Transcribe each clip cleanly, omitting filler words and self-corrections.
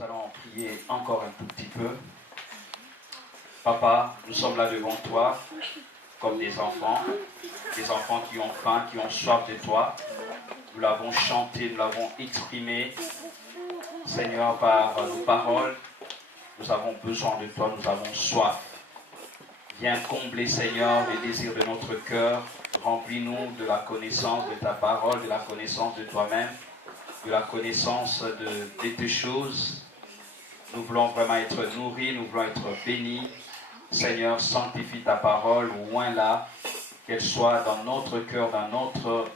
Nous allons prier encore un tout petit peu. Papa, nous sommes là devant toi comme des enfants qui ont faim, qui ont soif de toi. Nous l'avons chanté, nous l'avons exprimé, Seigneur, par nos paroles. Nous avons besoin de toi, nous avons soif. Viens combler, Seigneur, les désirs de notre cœur. Remplis-nous de la connaissance de ta parole, de la connaissance de toi-même, de la connaissance de tes choses. Nous voulons vraiment être nourris, nous voulons être bénis. Seigneur, sanctifie ta parole, loin-la, qu'elle soit dans notre cœur, dans notre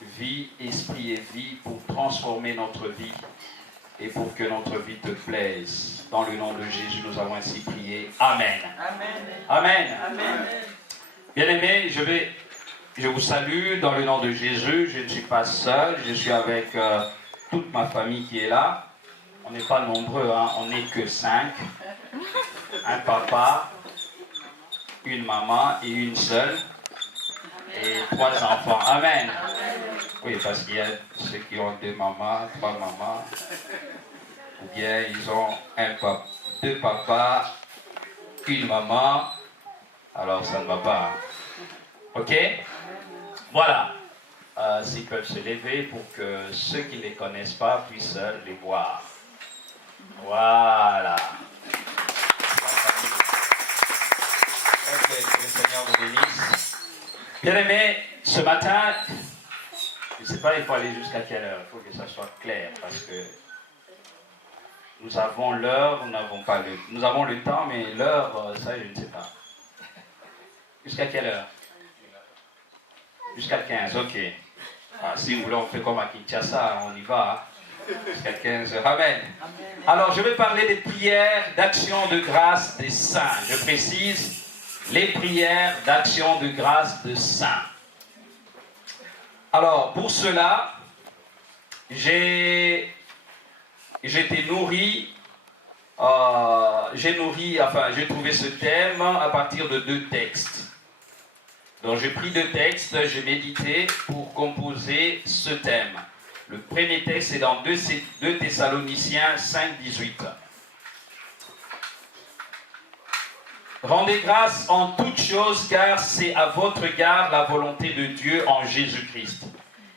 vie, esprit et vie, pour transformer notre vie et pour que notre vie te plaise. Dans le nom de Jésus, nous avons ainsi prié. Amen. Amen. Amen. Amen. Bien-aimés, je vous salue dans le nom de Jésus. Je ne suis pas seul, je suis avec toute ma famille qui est là. On n'est pas nombreux, hein? On n'est que 5. Un papa, une maman et une seule. Et 3 enfants. Amen. Oui, parce qu'il y a ceux qui ont 2 mamans, 3 mamans. Ou bien ils ont 2 papas, une maman. Alors ça ne va pas. Ok? Voilà. S'ils peuvent se lever pour que ceux qui ne les connaissent pas puissent les voir. Voilà. Ok, que le Seigneur vous bénisse. Bien-aimés, ce matin, je ne sais pas, il faut aller jusqu'à quelle heure. Il faut que ça soit clair parce que nous avons l'heure, nous n'avons pas le... Nous avons le temps, mais l'heure, ça, je ne sais pas. Jusqu'à quelle heure? Jusqu'à 15, ok. Ah, si vous voulez, on fait comme à Kinshasa, on y va. Jusqu'à 15 heures. Amen. Alors, je vais parler des prières d'action de grâce des saints. Je précise, les prières d'action de grâce des saints. Alors, pour cela, j'ai été nourri, j'ai trouvé ce thème à partir de 2 textes. Donc j'ai pris 2 textes, j'ai médité pour composer ce thème. Le premier texte est dans 2 Thessaloniciens 5, 18. Rendez grâce en toutes choses, car c'est à votre égard la volonté de Dieu en Jésus-Christ.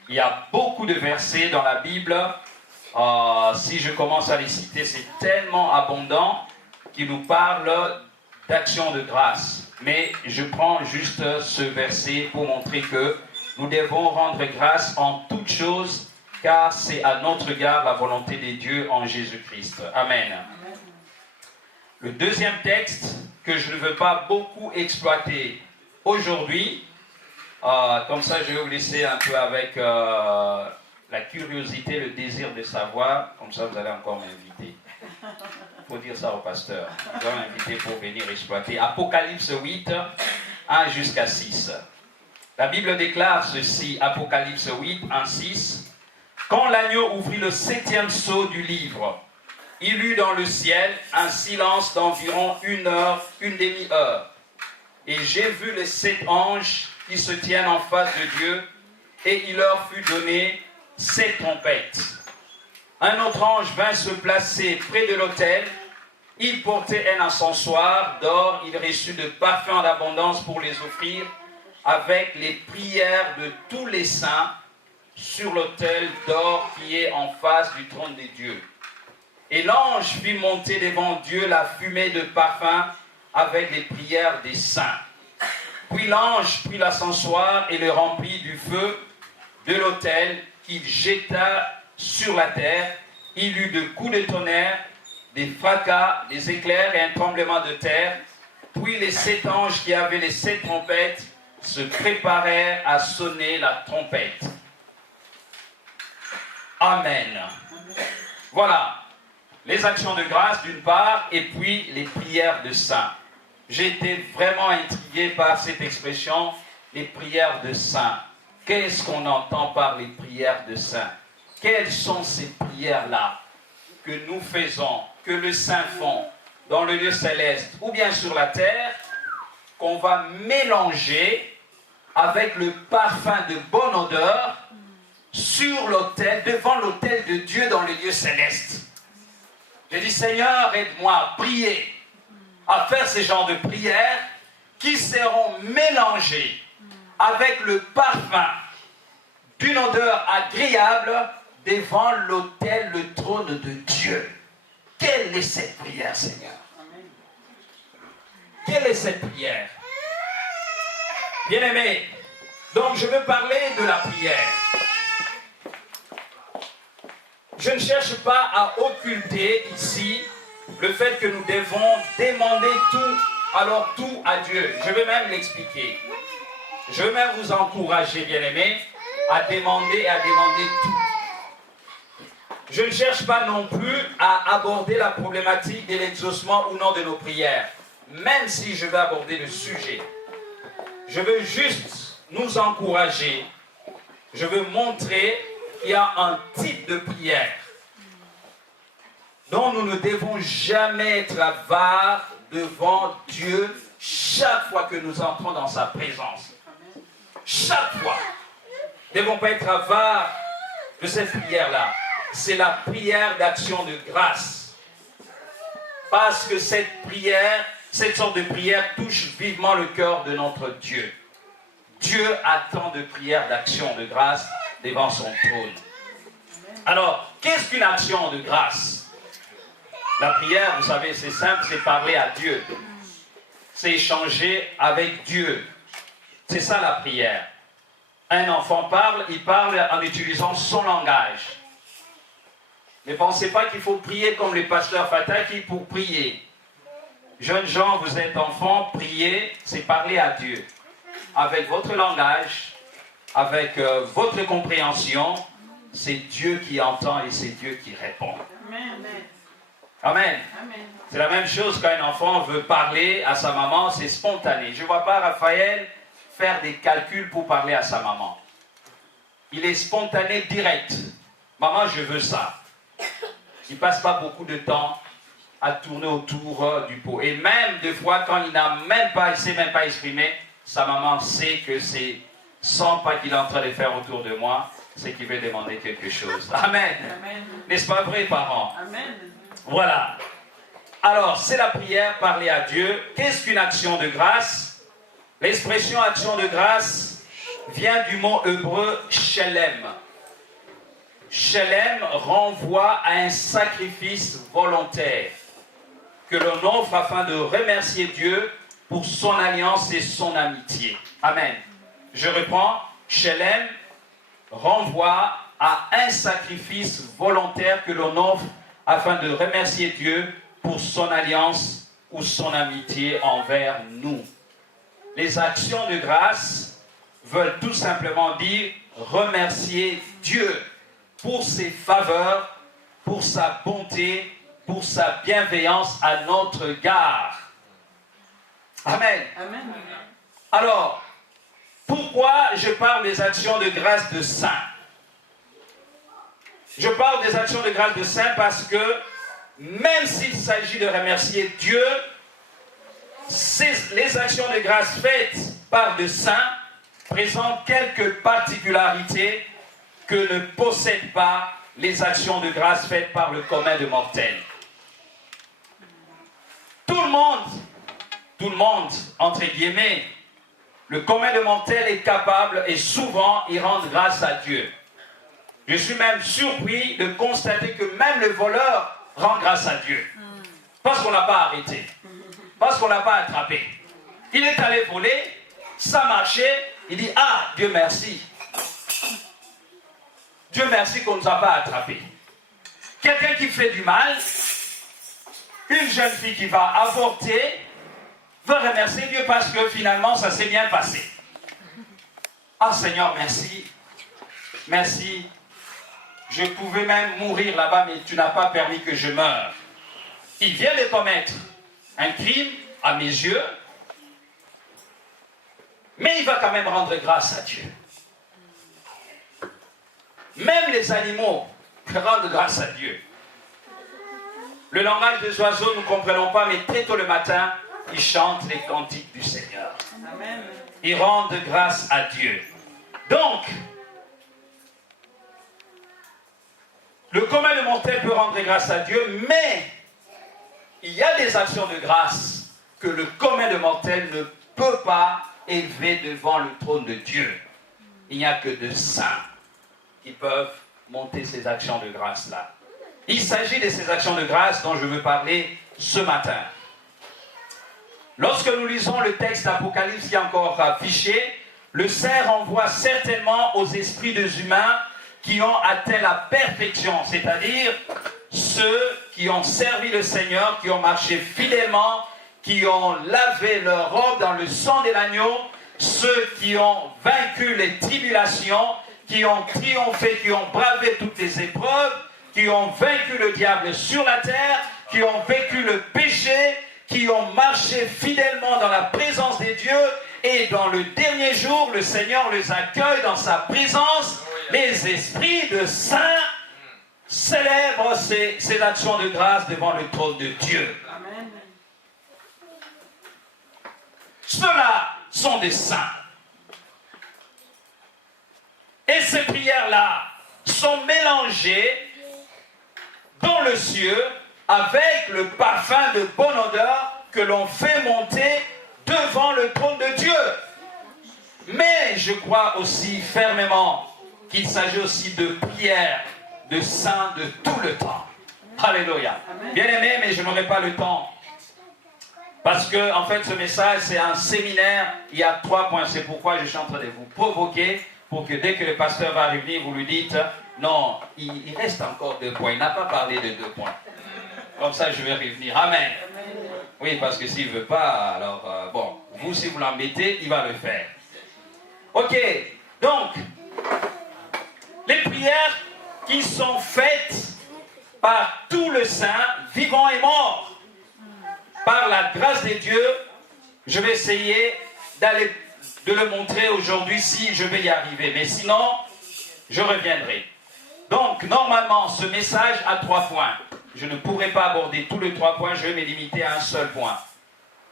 Il y a beaucoup de versets dans la Bible. Si je commence à les citer, c'est tellement abondant qui nous parle d'action de grâce. Mais je prends juste ce verset pour montrer que nous devons rendre grâce en toutes choses, car c'est à notre égard la volonté de Dieu en Jésus-Christ. Amen. Le deuxième texte que je ne veux pas beaucoup exploiter aujourd'hui, comme ça je vais vous laisser un peu avec la curiosité, le désir de savoir, comme ça vous allez encore m'inviter. Il faut dire ça au pasteur. Je vais m'inviter pour venir exploiter. Apocalypse 8, 1 jusqu'à 6. La Bible déclare ceci, Apocalypse 8, 1, 6. Quand l'agneau ouvrit le 7e sceau du livre, il eut dans le ciel un silence d'environ 1 heure, 1 demi-heure. Et j'ai vu les 7 anges qui se tiennent en face de Dieu, et il leur fut donné 7 trompettes. Un autre ange vint se placer près de l'autel. Il portait un encensoir d'or. Il reçut de parfums en abondance pour les offrir avec les prières de tous les saints sur l'autel d'or qui est en face du trône de Dieu. Et l'ange fit monter devant Dieu la fumée de parfum avec les prières des saints. Puis l'ange prit l'encensoir et le remplit du feu de l'autel qu'il jeta sur la terre. Il eut de coups de tonnerre, des fracas, des éclairs et un tremblement de terre. Puis les 7 anges qui avaient les 7 trompettes se préparèrent à sonner la trompette. Amen. Voilà, les actions de grâce d'une part, et puis les prières de saints. J'ai été vraiment intrigué par cette expression, les prières de saints. Qu'est-ce qu'on entend par les prières de saints? Quelles sont ces prières-là que nous faisons, que les saints font dans le lieu céleste ou bien sur la terre, qu'on va mélanger avec le parfum de bonne odeur sur l'autel, devant l'autel de Dieu dans le lieu céleste. J'ai dit, Seigneur, aide-moi à prier, à faire ces genres de prières qui seront mélangées avec le parfum d'une odeur agréable devant l'autel, le trône de Dieu. Quelle est cette prière, Seigneur? Quelle est cette prière? Bien-aimés, donc je veux parler de la prière. Je ne cherche pas à occulter ici le fait que nous devons demander tout, alors tout à Dieu. Je vais même l'expliquer. Je veux même vous encourager, bien-aimés, à demander tout. Je ne cherche pas non plus à aborder la problématique de l'exaucement ou non de nos prières, même si je vais aborder le sujet. Je veux juste nous encourager. Je veux montrer qu'il y a un type de prière dont nous ne devons jamais être avares devant Dieu chaque fois que nous entrons dans sa présence. Chaque fois. Nous ne devons pas être avares de cette prière-là. C'est la prière d'action de grâce. Parce que cette prière, cette sorte de prière touche vivement le cœur de notre Dieu. Dieu attend de prières d'action de grâce devant son trône. Alors, qu'est-ce qu'une action de grâce? La prière, vous savez, c'est simple, c'est parler à Dieu. C'est échanger avec Dieu. C'est ça la prière. Un enfant parle, il parle en utilisant son langage. Ne pensez pas qu'il faut prier comme les pasteurs Fataki pour prier. Jeunes gens, vous êtes enfants, prier, c'est parler à Dieu. Avec votre langage, avec votre compréhension, c'est Dieu qui entend et c'est Dieu qui répond. Amen. Amen. C'est la même chose quand un enfant veut parler à sa maman, c'est spontané. Je ne vois pas Raphaël faire des calculs pour parler à sa maman. Il est spontané, direct. Maman, je veux ça. Il ne passe pas beaucoup de temps à tourner autour du pot. Et même des fois, quand il ne sait même pas exprimer, sa maman sait que c'est sans pas qu'il est en train de faire autour de moi, c'est qu'il veut demander quelque chose. Amen. Amen. N'est-ce pas vrai, parents? Amen. Voilà. Alors, c'est la prière, parler à Dieu. Qu'est-ce qu'une action de grâce? L'expression action de grâce vient du mot hébreu shelem. Shelem renvoie à un sacrifice volontaire que l'on offre afin de remercier Dieu pour son alliance et son amitié. Amen. Je reprends. Shelem renvoie à un sacrifice volontaire que l'on offre afin de remercier Dieu pour son alliance ou son amitié envers nous. Les actions de grâce veulent tout simplement dire remercier Dieu pour ses faveurs, pour sa bonté, pour sa bienveillance à notre égard. Amen. Amen. Alors, pourquoi je parle des actions de grâce de saints? Je parle des actions de grâce de saints parce que même s'il s'agit de remercier Dieu, les actions de grâce faites par de saints présentent quelques particularités que ne possèdent pas les actions de grâce faites par le commun des mortels. Tout le monde, entre guillemets, le commun des mortels est capable et souvent il rend grâce à Dieu. Je suis même surpris de constater que même le voleur rend grâce à Dieu. Parce qu'on n'a pas arrêté. Parce qu'on n'a pas attrapé. Il est allé voler, ça marchait, il dit, ah, Dieu merci. Dieu merci qu'on ne nous a pas attrapés. Quelqu'un qui fait du mal, une jeune fille qui va avorter, veut remercier Dieu parce que finalement ça s'est bien passé. Ah Seigneur, merci. Merci. Je pouvais même mourir là-bas, mais tu n'as pas permis que je meure. Il vient de commettre un crime à mes yeux, mais il va quand même rendre grâce à Dieu. Même les animaux rendent grâce à Dieu. Le langage des oiseaux, nous ne comprenons pas, mais très tôt le matin, ils chantent les cantiques du Seigneur. Amen. Ils rendent grâce à Dieu. Donc, le commun des mortels peut rendre grâce à Dieu, mais il y a des actions de grâce que le commun de mortels ne peut pas élever devant le trône de Dieu. Il n'y a que de saints qui peuvent monter ces actions de grâce-là. Il s'agit de ces actions de grâce dont je veux parler ce matin. Lorsque nous lisons le texte d'Apocalypse qui est encore affiché, le Saint renvoie certainement aux esprits des humains qui ont atteint la perfection, c'est-à-dire ceux qui ont servi le Seigneur, qui ont marché fidèlement, qui ont lavé leur robe dans le sang de l'agneau, ceux qui ont vaincu les tribulations, qui ont triomphé, qui ont bravé toutes les épreuves, qui ont vaincu le diable sur la terre, qui ont vécu le péché, qui ont marché fidèlement dans la présence des dieux, et dans le dernier jour, le Seigneur les accueille dans sa présence. Les esprits de saints célèbrent ces actions de grâce devant le trône de Dieu. Amen. Ceux-là sont des saints. Et ces prières-là sont mélangées dans le ciel avec le parfum de bonne odeur que l'on fait monter devant le trône de Dieu. Mais je crois aussi fermement qu'il s'agit aussi de prières de saints de tout le temps. Alléluia. Bien aimé, mais je n'aurai pas le temps. Parce que, en fait, ce message, c'est un séminaire. Il y a 3 points. C'est pourquoi je suis en train de vous provoquer pour que dès que le pasteur va revenir, vous lui dites, non, il reste encore 2 points. Il n'a pas parlé de 2 points. Comme ça, je vais revenir. Amen. Oui, parce que s'il ne veut pas, alors, bon, vous, si vous l'embêtez, il va le faire. Ok, donc, les prières qui sont faites par tout le saint, vivant et mort, par la grâce de Dieu, je vais essayer de le montrer aujourd'hui si je vais y arriver. Mais sinon, je reviendrai. Donc, normalement, ce message a 3 points. Je ne pourrai pas aborder tous les 3 points, je vais me limiter à un seul point.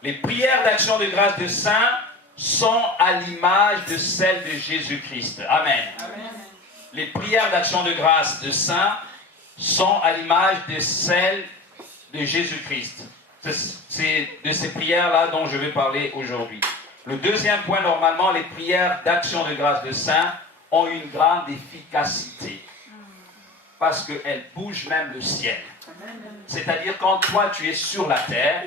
Les prières d'action de grâce de saints sont à l'image de celles de Jésus-Christ. Amen. Amen. Les prières d'action de grâce de saints sont à l'image de celles de Jésus-Christ. C'est de ces prières-là dont je vais parler aujourd'hui. Le deuxième point, normalement, les prières d'action de grâce de saints ont une grande efficacité. Parce qu'elles bougent même le ciel. C'est-à-dire quand toi tu es sur la terre,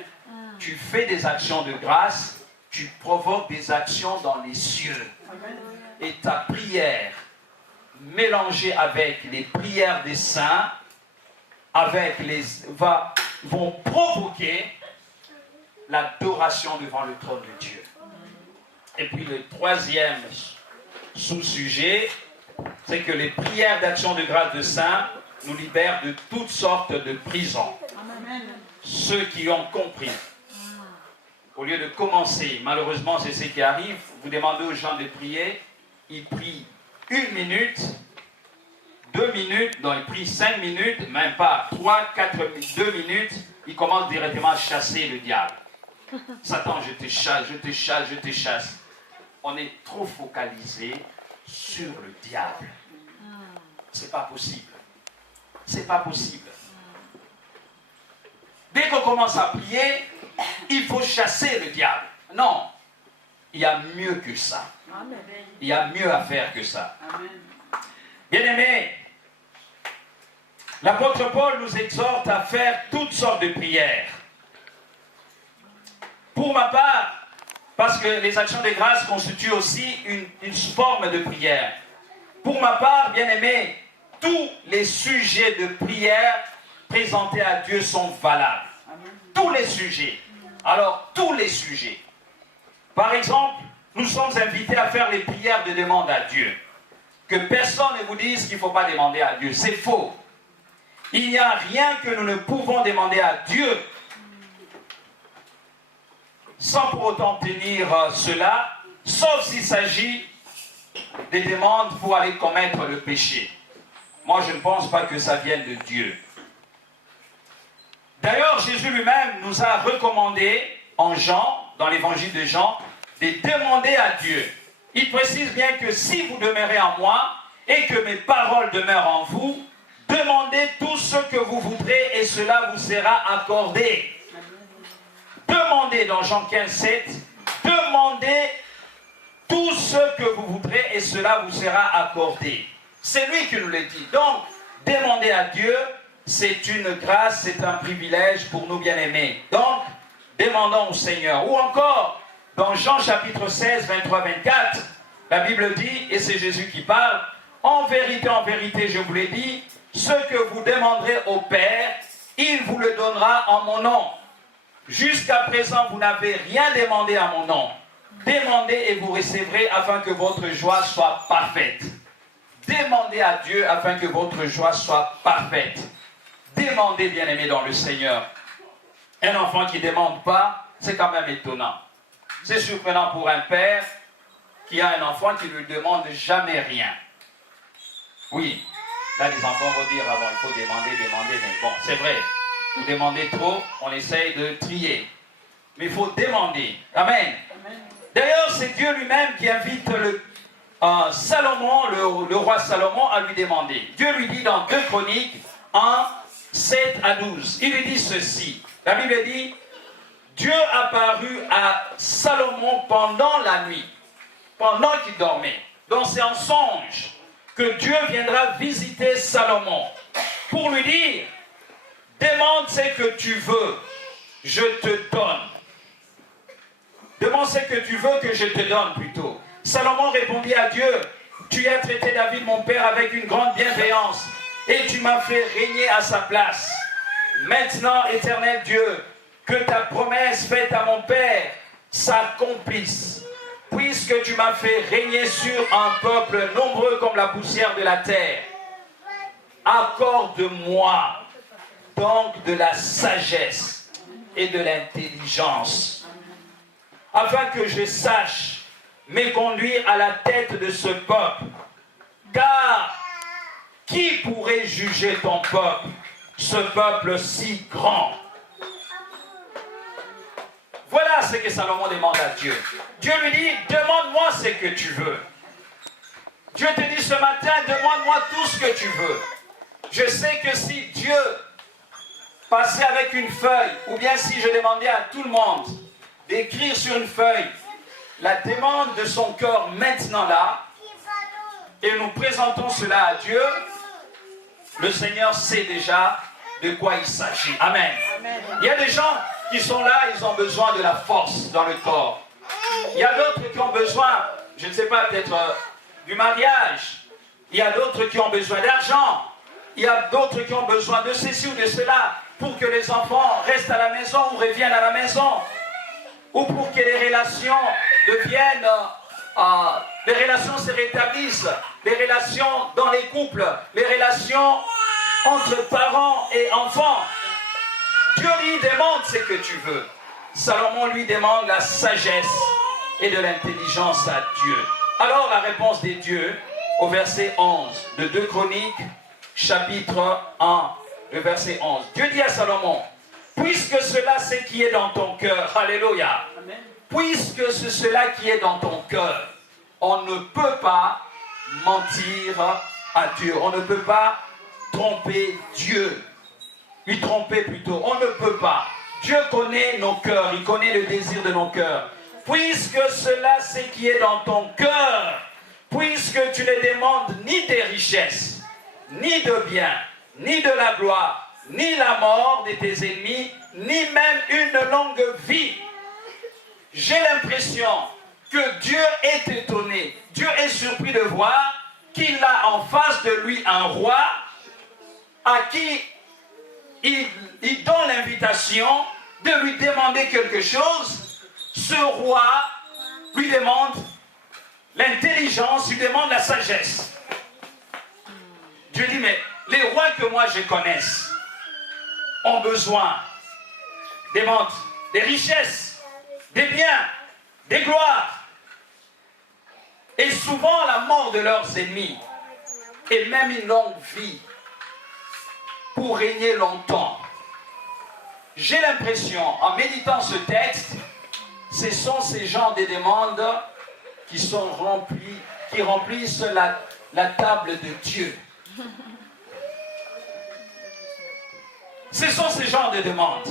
tu fais des actions de grâce, tu provoques des actions dans les cieux. Et ta prière, mélangée avec les prières des saints, vont provoquer l'adoration devant le trône de Dieu. Et puis le troisième sous-sujet, c'est que les prières d'action de grâce de saints nous libèrent de toutes sortes de prisons. Ceux qui ont compris, au lieu de commencer, malheureusement c'est ce qui arrive, vous demandez aux gens de prier, ils prient 1 minute, 2 minutes, non, ils prient 5 minutes, même pas 3, 4, 2 minutes, ils commencent directement à chasser le diable. Satan, je te chasse, je te chasse, je te chasse. On est trop focalisé sur le diable. C'est pas possible. C'est pas possible. Dès qu'on commence à prier, il faut chasser le diable. Non, il y a mieux que ça. Il y a mieux à faire que ça. Bien-aimés, l'apôtre Paul nous exhorte à faire toutes sortes de prières. Pour ma part, parce que les actions de grâce constituent aussi une forme de prière. Pour ma part, bien-aimés, tous les sujets de prière présentés à Dieu sont valables. Tous les sujets. Alors, tous les sujets. Par exemple, nous sommes invités à faire les prières de demande à Dieu. Que personne ne vous dise qu'il ne faut pas demander à Dieu. C'est faux. Il n'y a rien que nous ne pouvons demander à Dieu sans pour autant obtenir cela, sauf s'il s'agit des demandes pour aller commettre le péché. Moi, je ne pense pas que ça vienne de Dieu. D'ailleurs, Jésus lui-même nous a recommandé en Jean, dans l'évangile de Jean, de demander à Dieu. Il précise bien que si vous demeurez en moi et que mes paroles demeurent en vous, demandez tout ce que vous voudrez et cela vous sera accordé. Demandez dans Jean 15, 7, demandez tout ce que vous voudrez et cela vous sera accordé. C'est lui qui nous le dit. Donc, demander à Dieu, c'est une grâce, c'est un privilège pour nous bien-aimés. Donc, demandons au Seigneur. Ou encore, dans Jean chapitre 16, 23, 24, la Bible dit, et c'est Jésus qui parle, en vérité, je vous l'ai dit, ce que vous demanderez au Père, il vous le donnera en mon nom. Jusqu'à présent, vous n'avez rien demandé à mon nom. Demandez et vous recevrez afin que votre joie soit parfaite. Demandez à Dieu afin que votre joie soit parfaite. Demandez, bien-aimés, dans le Seigneur. Un enfant qui ne demande pas, c'est quand même étonnant. C'est surprenant pour un père qui a un enfant qui ne lui demande jamais rien. Oui, là les enfants vont dire, ah bon, il faut demander, mais bon, c'est vrai. Vous demandez trop, on essaye de trier. Mais il faut demander. Amen. D'ailleurs, c'est Dieu lui-même qui invite Salomon, le roi Salomon, à lui demander. Dieu lui dit dans 2 Chroniques 1, 7 à 12. Il lui dit ceci. La Bible dit, Dieu apparut à Salomon pendant la nuit, pendant qu'il dormait. Donc c'est en songe que Dieu viendra visiter Salomon pour lui dire, demande ce que tu veux, je te donne. Demande ce que tu veux que je te donne plutôt. Salomon répondit à Dieu, tu as traité David mon père avec une grande bienveillance et tu m'as fait régner à sa place. Maintenant, éternel Dieu, que ta promesse faite à mon père s'accomplisse. Puisque tu m'as fait régner sur un peuple nombreux comme la poussière de la terre, accorde-moi donc de la sagesse et de l'intelligence, afin que je sache me conduire à la tête de ce peuple. Car qui pourrait juger ton peuple, ce peuple si grand? Voilà ce que Salomon demande à Dieu. Dieu lui dit, demande-moi ce que tu veux. Dieu te dit ce matin, demande-moi tout ce que tu veux. Je sais que si Dieu passait avec une feuille, ou bien si je demandais à tout le monde d'écrire sur une feuille la demande de son cœur maintenant là, et nous présentons cela à Dieu, le Seigneur sait déjà de quoi il s'agit. Amen. Amen. Il y a des gens qui sont là, ils ont besoin de la force dans le corps. Il y a d'autres qui ont besoin, je ne sais pas, peut-être du mariage. Il y a d'autres qui ont besoin d'argent. Il y a d'autres qui ont besoin de ceci ou de cela pour que les enfants restent à la maison ou reviennent à la maison. Ou pour que les relations deviennent, les relations se rétablissent. Les relations dans les couples, les relations entre parents et enfants. Dieu lui demande ce que tu veux. Salomon lui demande la sagesse et de l'intelligence à Dieu. Alors la réponse des dieux au verset 11 de 2 Chroniques, chapitre 1, le verset 11. Dieu dit à Salomon, puisque cela c'est qui est dans ton cœur, alléluia, amen. Puisque c'est cela qui est dans ton cœur, on ne peut pas mentir à Dieu, on ne peut pas tromper Dieu. Lui tromper plutôt, on ne peut pas. Dieu connaît nos cœurs, il connaît le désir de nos cœurs. Puisque cela c'est qui est dans ton cœur, puisque tu ne demandes ni des richesses, ni de biens, ni de la gloire, ni la mort de tes ennemis, ni même une longue vie. J'ai l'impression que Dieu est étonné, Dieu est surpris de voir qu'il a en face de lui un roi à qui il donne l'invitation de lui demander quelque chose. Ce roi lui demande l'intelligence, lui demande la sagesse. Dieu dit, mais les rois que moi je connaisse ont besoin des richesses, des biens, des gloires, et souvent la mort de leurs ennemis, et même une longue vie pour régner longtemps. J'ai l'impression, en méditant ce texte, ce sont ces genres de demandes qui sont remplies, qui remplissent la table de Dieu. Ce sont ces genres de demandes.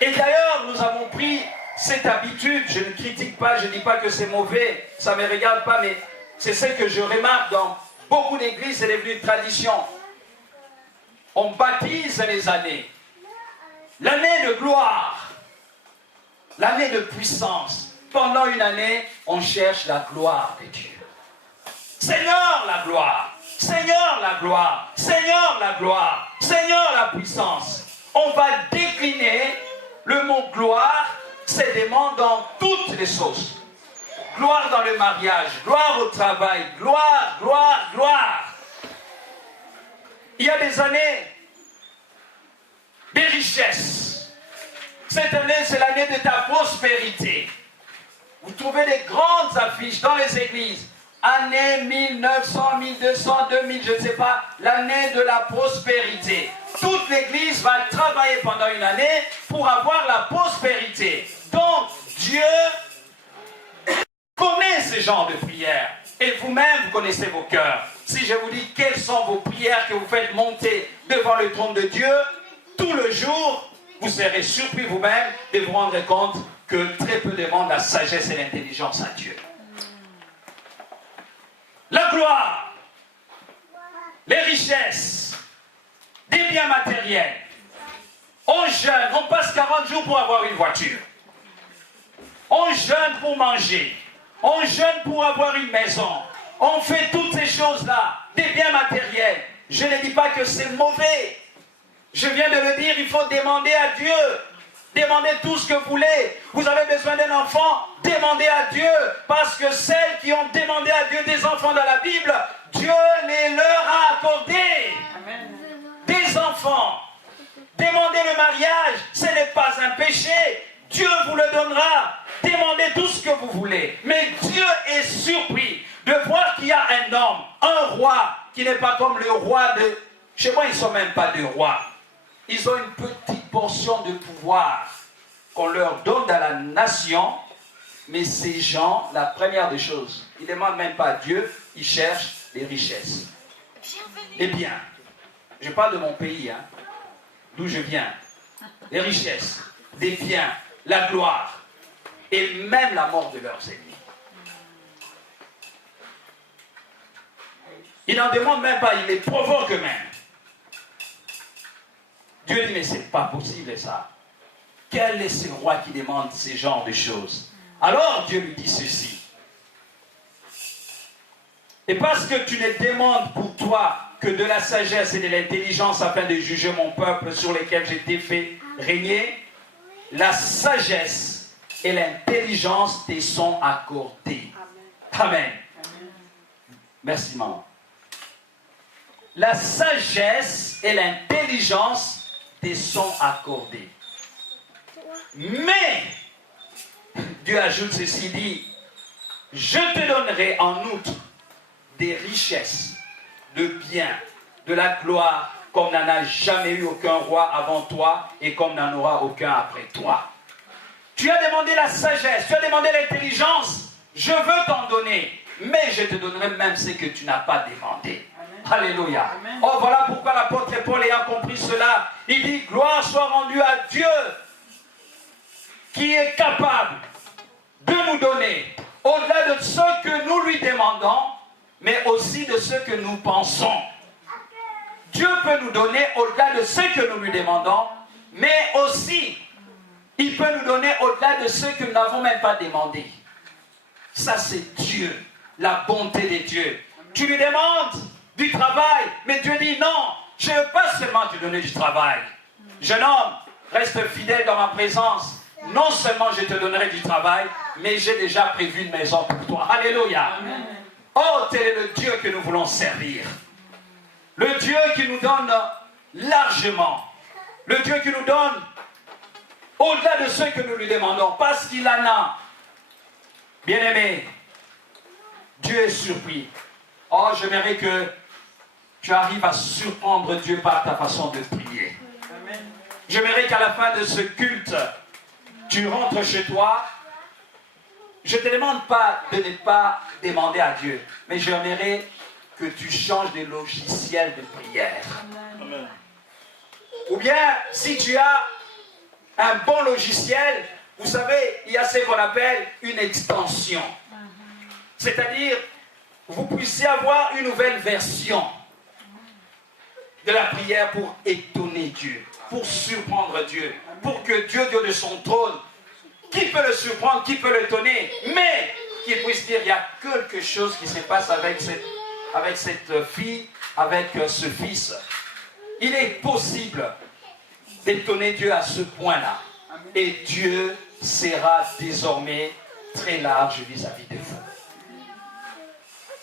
Et d'ailleurs, nous avons pris cette habitude, je ne critique pas, je ne dis pas que c'est mauvais, ça ne me regarde pas, mais c'est ce que je remarque dans beaucoup d'églises, c'est devenu une tradition. On baptise les années. L'année de gloire, l'année de puissance. Pendant une année, on cherche la gloire de Dieu. Seigneur, la gloire. Seigneur, la gloire. Seigneur, la gloire. Seigneur, la puissance. On va décliner le mot gloire, c'est des mots dans toutes les sauces. Gloire dans le mariage, gloire au travail, gloire, gloire, gloire. Il y a des années des richesses. Cette année, c'est l'année de ta prospérité. Vous trouvez des grandes affiches dans les églises. Année 1900, 1200, 2000, je ne sais pas, l'année de la prospérité. Toute l'église va travailler pendant une année pour avoir la prospérité. Donc, Dieu connaît ce genre de prières. Et vous-même, vous connaissez vos cœurs. Si je vous dis quelles sont vos prières que vous faites monter devant le trône de Dieu, tout le jour, vous serez surpris vous-même de vous rendre compte que très peu demandent la sagesse et l'intelligence à Dieu. La gloire, les richesses, des biens matériels. On jeûne, on passe 40 jours pour avoir une voiture. On jeûne pour manger. On jeûne pour avoir une maison. On fait toutes ces choses-là, des biens matériels. Je ne dis pas que c'est mauvais. Je viens de le dire, il faut demander à Dieu. Demandez tout ce que vous voulez. Vous avez besoin d'un enfant, demandez à Dieu. Parce que celles qui ont demandé à Dieu des enfants dans la Bible, Dieu les leur a accordés. Amen. Des enfants. Demandez le mariage, ce n'est pas un péché. Dieu vous le donnera. Demandez tout ce que vous voulez. Mais Dieu est surpris de voir qu'il y a un homme, un roi, qui n'est pas comme le roi de... Chez moi, ils ne sont même pas des rois. Ils ont une petite portion de pouvoir qu'on leur donne dans la nation. Mais ces gens, la première des choses, ils ne demandent même pas à Dieu, ils cherchent les richesses. Eh bien, je parle de mon pays, hein, d'où je viens. Les richesses, des biens, la gloire et même la mort de leurs ennemis. Ils n'en demandent même pas, ils les provoquent même. Dieu dit, mais c'est pas possible ça. Quel est ce roi qui demande ce genre de choses? Alors Dieu lui dit ceci. Et parce que tu ne demandes pour toi que de la sagesse et de l'intelligence afin de juger mon peuple sur lequel j'ai été fait régner, la sagesse et l'intelligence te sont accordées. Amen. Merci, maman. La sagesse et l'intelligence te sont accordées. Mais, Dieu ajoute ceci, dit, je te donnerai en outre des richesses, de biens, de la gloire, comme n'en a jamais eu aucun roi avant toi et comme n'en aura aucun après toi. Tu as demandé la sagesse, tu as demandé l'intelligence, je veux t'en donner, mais je te donnerai même ce que tu n'as pas demandé. Amen. Alléluia. Amen. Oh, voilà pourquoi l'apôtre Paul ayant compris cela, il dit, gloire soit rendue à Dieu, qui est capable de nous donner, au-delà de ce que nous lui demandons, mais aussi de ce que nous pensons. Dieu peut nous donner au-delà de ce que nous lui demandons, mais aussi, il peut nous donner au-delà de ce que nous n'avons même pas demandé. Ça, c'est Dieu, la bonté de Dieu. Tu lui demandes du travail, mais Dieu dit non, je ne veux pas seulement te donner du travail. Jeune homme, reste fidèle dans ma présence. Non seulement je te donnerai du travail, mais j'ai déjà prévu une maison pour toi. Alléluia. Amen. Oh, tel est le Dieu que nous voulons servir. Le Dieu qui nous donne largement. Le Dieu qui nous donne au-delà de ce que nous lui demandons, parce qu'il en a. Bien-aimé, Dieu est surpris. Oh, j'aimerais que tu arrives à surprendre Dieu par ta façon de prier. J'aimerais qu'à la fin de ce culte, tu rentres chez toi. Je ne te demande pas de ne pas demander à Dieu, mais j'aimerais que tu changes de logiciel de prière. Amen. Ou bien, si tu as un bon logiciel, vous savez, il y a ce qu'on appelle une extension. C'est-à-dire, vous puissiez avoir une nouvelle version de la prière pour étonner Dieu, pour surprendre Dieu, pour que Dieu, Dieu de son trône, qui peut le surprendre, qui peut l'étonner, mais qu'il puisse dire, il y a quelque chose qui se passe avec cette fille, avec ce fils. Il est possible d'étonner Dieu à ce point-là. Et Dieu sera désormais très large vis-à-vis de vous.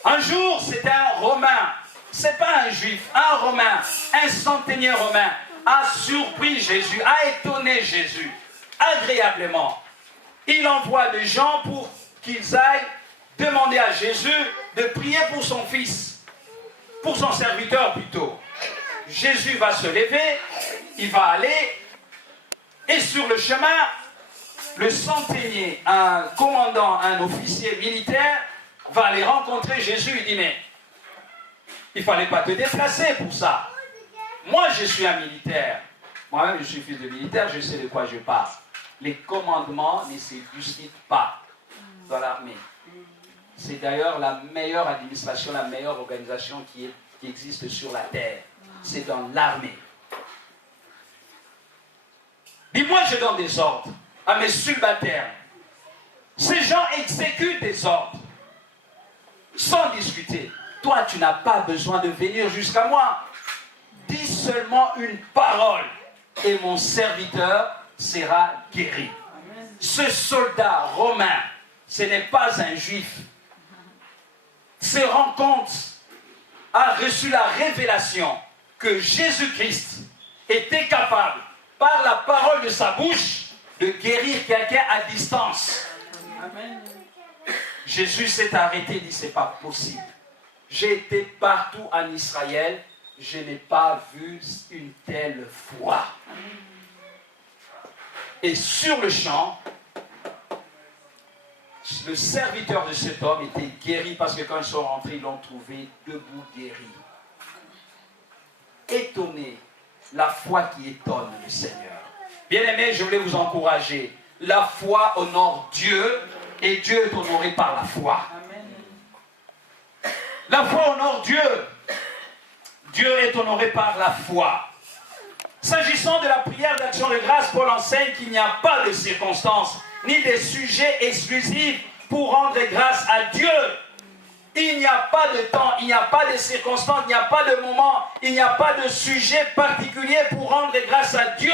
Un jour, c'était un Romain, c'est pas un juif, un Romain, un centenier romain, a surpris Jésus, a étonné Jésus, agréablement. Il envoie des gens pour qu'ils aillent demander à Jésus de prier pour son fils, pour son serviteur plutôt. Jésus va se lever, il va aller, et sur le chemin, le centenier, un commandant, un officier militaire, va aller rencontrer Jésus. Il dit, mais il ne fallait pas te déplacer pour ça. Moi, je suis un militaire. Moi-même, je suis fils de militaire, je sais de quoi je parle. Les commandements ne se discutent pas dans l'armée. C'est d'ailleurs la meilleure administration, la meilleure organisation qui existe sur la terre. C'est dans l'armée. Dis-moi, je donne des ordres à mes subalternes. Ces gens exécutent des ordres sans discuter. Toi, tu n'as pas besoin de venir jusqu'à moi. Dis seulement une parole et mon serviteur sera guéri. Ce soldat romain, ce n'est pas un juif. Se rend compte, a reçu la révélation que Jésus-Christ était capable, par la parole de sa bouche, de guérir quelqu'un à distance. Amen. Jésus s'est arrêté et dit, c'est pas possible. J'ai été partout en Israël, je n'ai pas vu une telle foi. Et sur le champ, le serviteur de cet homme était guéri parce que quand ils sont rentrés, ils l'ont trouvé debout guéri. Étonné, la foi qui étonne le Seigneur. Bien-aimés, je voulais vous encourager. La foi honore Dieu et Dieu est honoré par la foi. Amen. La foi honore Dieu. Dieu est honoré par la foi. S'agissant de la prière d'action de grâce, Paul enseigne qu'il n'y a pas de circonstances ni de sujets exclusifs pour rendre grâce à Dieu. Il n'y a pas de temps, il n'y a pas de circonstances, il n'y a pas de moment, il n'y a pas de sujet particulier pour rendre grâce à Dieu.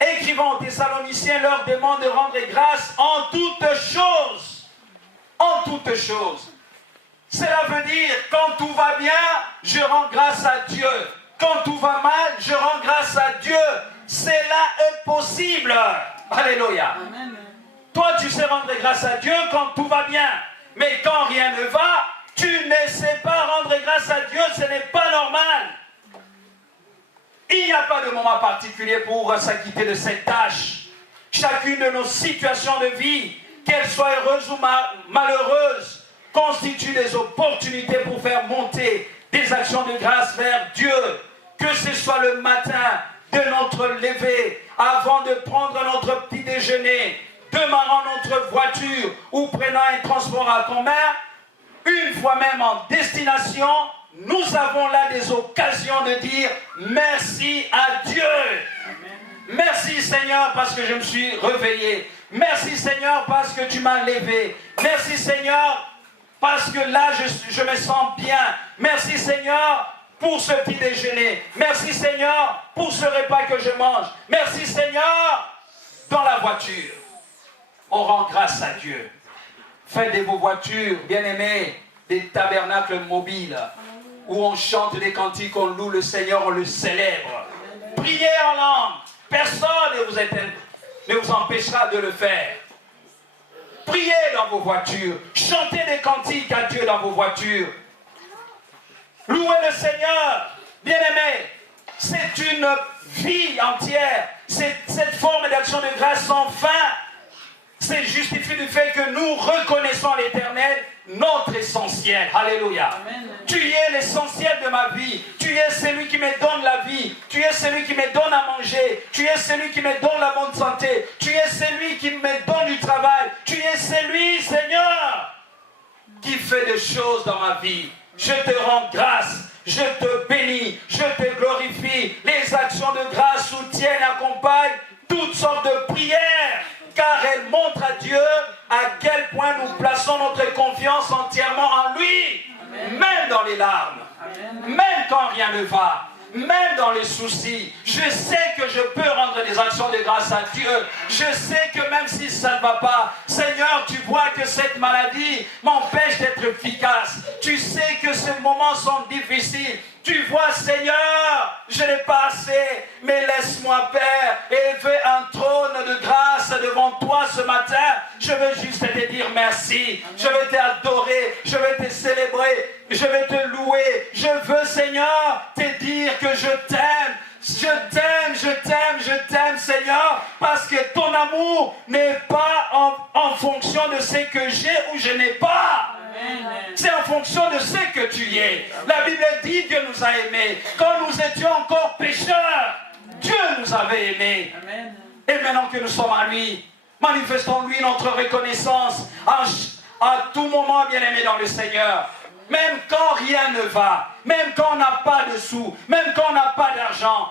Écrivant aux Thessaloniciens, leur demande de rendre grâce en toutes choses. En toutes choses. Cela veut dire, quand tout va bien, je rends grâce à Dieu. Quand tout va mal, je rends grâce à Dieu. Cela est possible. Alléluia. Amen. Toi, tu sais rendre grâce à Dieu quand tout va bien. Mais quand rien ne va, tu ne sais pas rendre grâce à Dieu. Ce n'est pas normal. Il n'y a pas de moment particulier pour s'acquitter de cette tâche. Chacune de nos situations de vie, qu'elles soient heureuses ou malheureuses, constitue des opportunités pour faire monter des actions de grâce vers Dieu. Que ce soit le matin de notre lever, avant de prendre notre petit déjeuner, démarrant notre voiture ou prenant un transport en commun, une fois même en destination, nous avons là des occasions de dire merci à Dieu. Amen. Merci Seigneur parce que je me suis réveillé. Merci Seigneur parce que tu m'as levé. Merci Seigneur parce que là je me sens bien. Merci Seigneur pour ce petit déjeuner. Merci Seigneur pour ce repas que je mange. Merci Seigneur dans la voiture. On rend grâce à Dieu. Faites de vos voitures, bien-aimés, des tabernacles mobiles où on chante des cantiques, on loue le Seigneur, on le célèbre. Priez en langue. Personne ne vous empêchera de le faire. Priez dans vos voitures. Chantez des cantiques à Dieu dans vos voitures. Louez le Seigneur. Bien-aimés, c'est une vie entière. Cette forme d'action de grâce sans fin. C'est justifié du fait que nous reconnaissons l'Éternel notre essentiel. Alléluia. Amen. Tu es l'essentiel de ma vie. Tu es celui qui me donne la vie. Tu es celui qui me donne à manger. Tu es celui qui me donne la bonne santé. Tu es celui qui me donne du travail. Tu es celui, Seigneur, qui fait des choses dans ma vie. Je te rends grâce. Je te bénis. Je te glorifie. Les actions de grâce soutiennent, accompagnent toutes sortes de prières, car elles montrent à Dieu à quel point nous plaçons notre confiance entièrement en lui. Amen. Même dans les larmes, amen, même quand rien ne va, même dans les soucis. Je sais que je peux rendre des actions de grâce à Dieu. Je sais que même si ça ne va pas, Seigneur, tu vois que cette maladie m'empêche d'être efficace. Tu sais que ces moments sont difficiles. Tu vois, Seigneur, je n'ai pas assez, mais laisse-moi, Père, élever un trône de grâce devant toi ce matin. Je veux juste te dire merci. Amen. Je veux t'adorer. Je veux te célébrer. Je veux te louer. Je veux, Seigneur, te dire que je t'aime. Je t'aime, je t'aime, je t'aime, Seigneur, parce que ton amour n'est pas en fonction de ce que j'ai ou je n'ai pas. C'est en fonction de ce que tu es. La Bible dit que Dieu nous a aimés. Quand nous étions encore pécheurs, Dieu nous avait aimés. Amen. Et maintenant que nous sommes à lui, manifestons-lui notre reconnaissance à tout moment, bien-aimé dans le Seigneur. Même quand rien ne va, même quand on n'a pas de sous, même quand on n'a pas d'argent,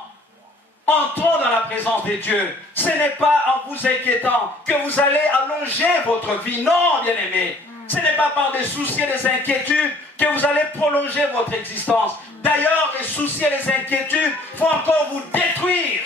entrons dans la présence de Dieu. Ce n'est pas en vous inquiétant que vous allez allonger votre vie. Non, bien-aimé. Ce n'est pas par des soucis et des inquiétudes que vous allez prolonger votre existence. D'ailleurs, les soucis et les inquiétudes vont encore vous détruire.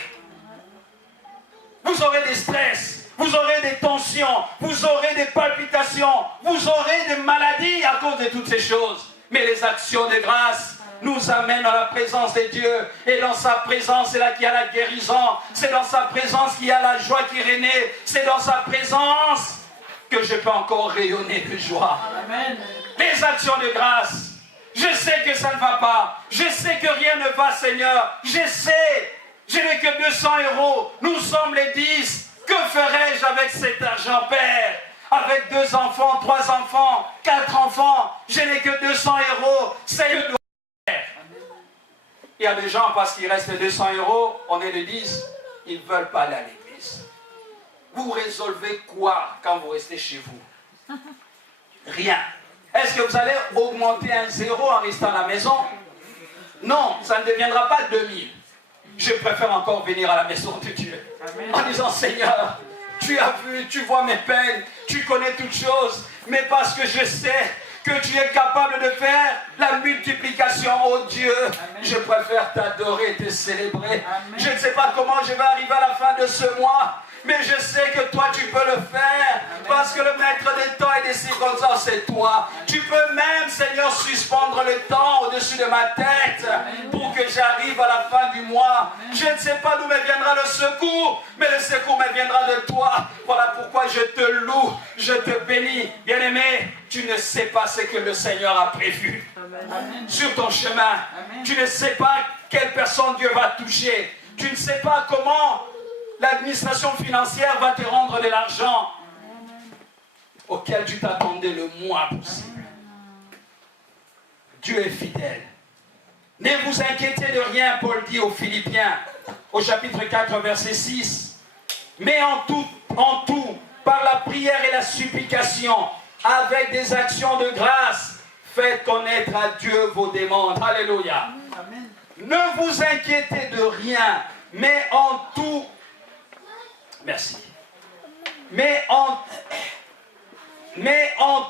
Vous aurez des stress, vous aurez des tensions, vous aurez des palpitations, vous aurez des maladies à cause de toutes ces choses. Mais les actions de grâce nous amènent dans la présence de Dieu. Et dans sa présence, c'est là qu'il y a la guérison. C'est dans sa présence qu'il y a la joie qui renaît. C'est dans sa présence que je peux encore rayonner de joie. Amen. Les actions de grâce. Je sais que ça ne va pas. Je sais que rien ne va, Seigneur. Je sais. Je n'ai que 200 €. Nous sommes les 10. Que ferais-je avec cet argent, Père? Avec 2 enfants, 3 enfants, 4 enfants. Je n'ai que 200 €. Seigneur, il y a des gens, parce qu'il reste 200 €, on est les 10, ils ne veulent pas aller à l'église. Vous résolvez quoi quand vous restez chez vous? Rien. Est-ce que vous allez augmenter un 0 en restant à la maison? Non, ça ne deviendra pas 2000. Je préfère encore venir à la maison de Dieu. Amen. En disant, Seigneur, tu as vu, tu vois mes peines, tu connais toutes choses, mais parce que je sais que tu es capable de faire la multiplication, oh Dieu, amen, je préfère t'adorer et te célébrer. Amen. Je ne sais pas comment je vais arriver à la fin de ce mois, mais je sais que toi tu peux le faire. Amen. Parce que le maître des temps et des circonstances c'est toi. Amen. Tu peux même, Seigneur, suspendre le temps au-dessus de ma tête. Amen. Pour que j'arrive à la fin du mois. Amen. Je ne sais pas d'où me viendra le secours, mais le secours me viendra de toi. Voilà pourquoi je te loue, je te bénis. Bien-aimé, tu ne sais pas ce que le Seigneur a prévu. Amen. Sur ton chemin. Amen. Tu ne sais pas quelle personne Dieu va toucher. Tu ne sais pas comment l'administration financière va te rendre de l'argent auquel tu t'attendais le moins possible. Dieu est fidèle. Ne vous inquiétez de rien, Paul dit aux Philippiens, au chapitre 4, verset 6. Mais en tout, par la prière et la supplication, avec des actions de grâce, faites connaître à Dieu vos demandes. Alléluia. Amen. Ne vous inquiétez de rien, mais en tout, merci. Mais en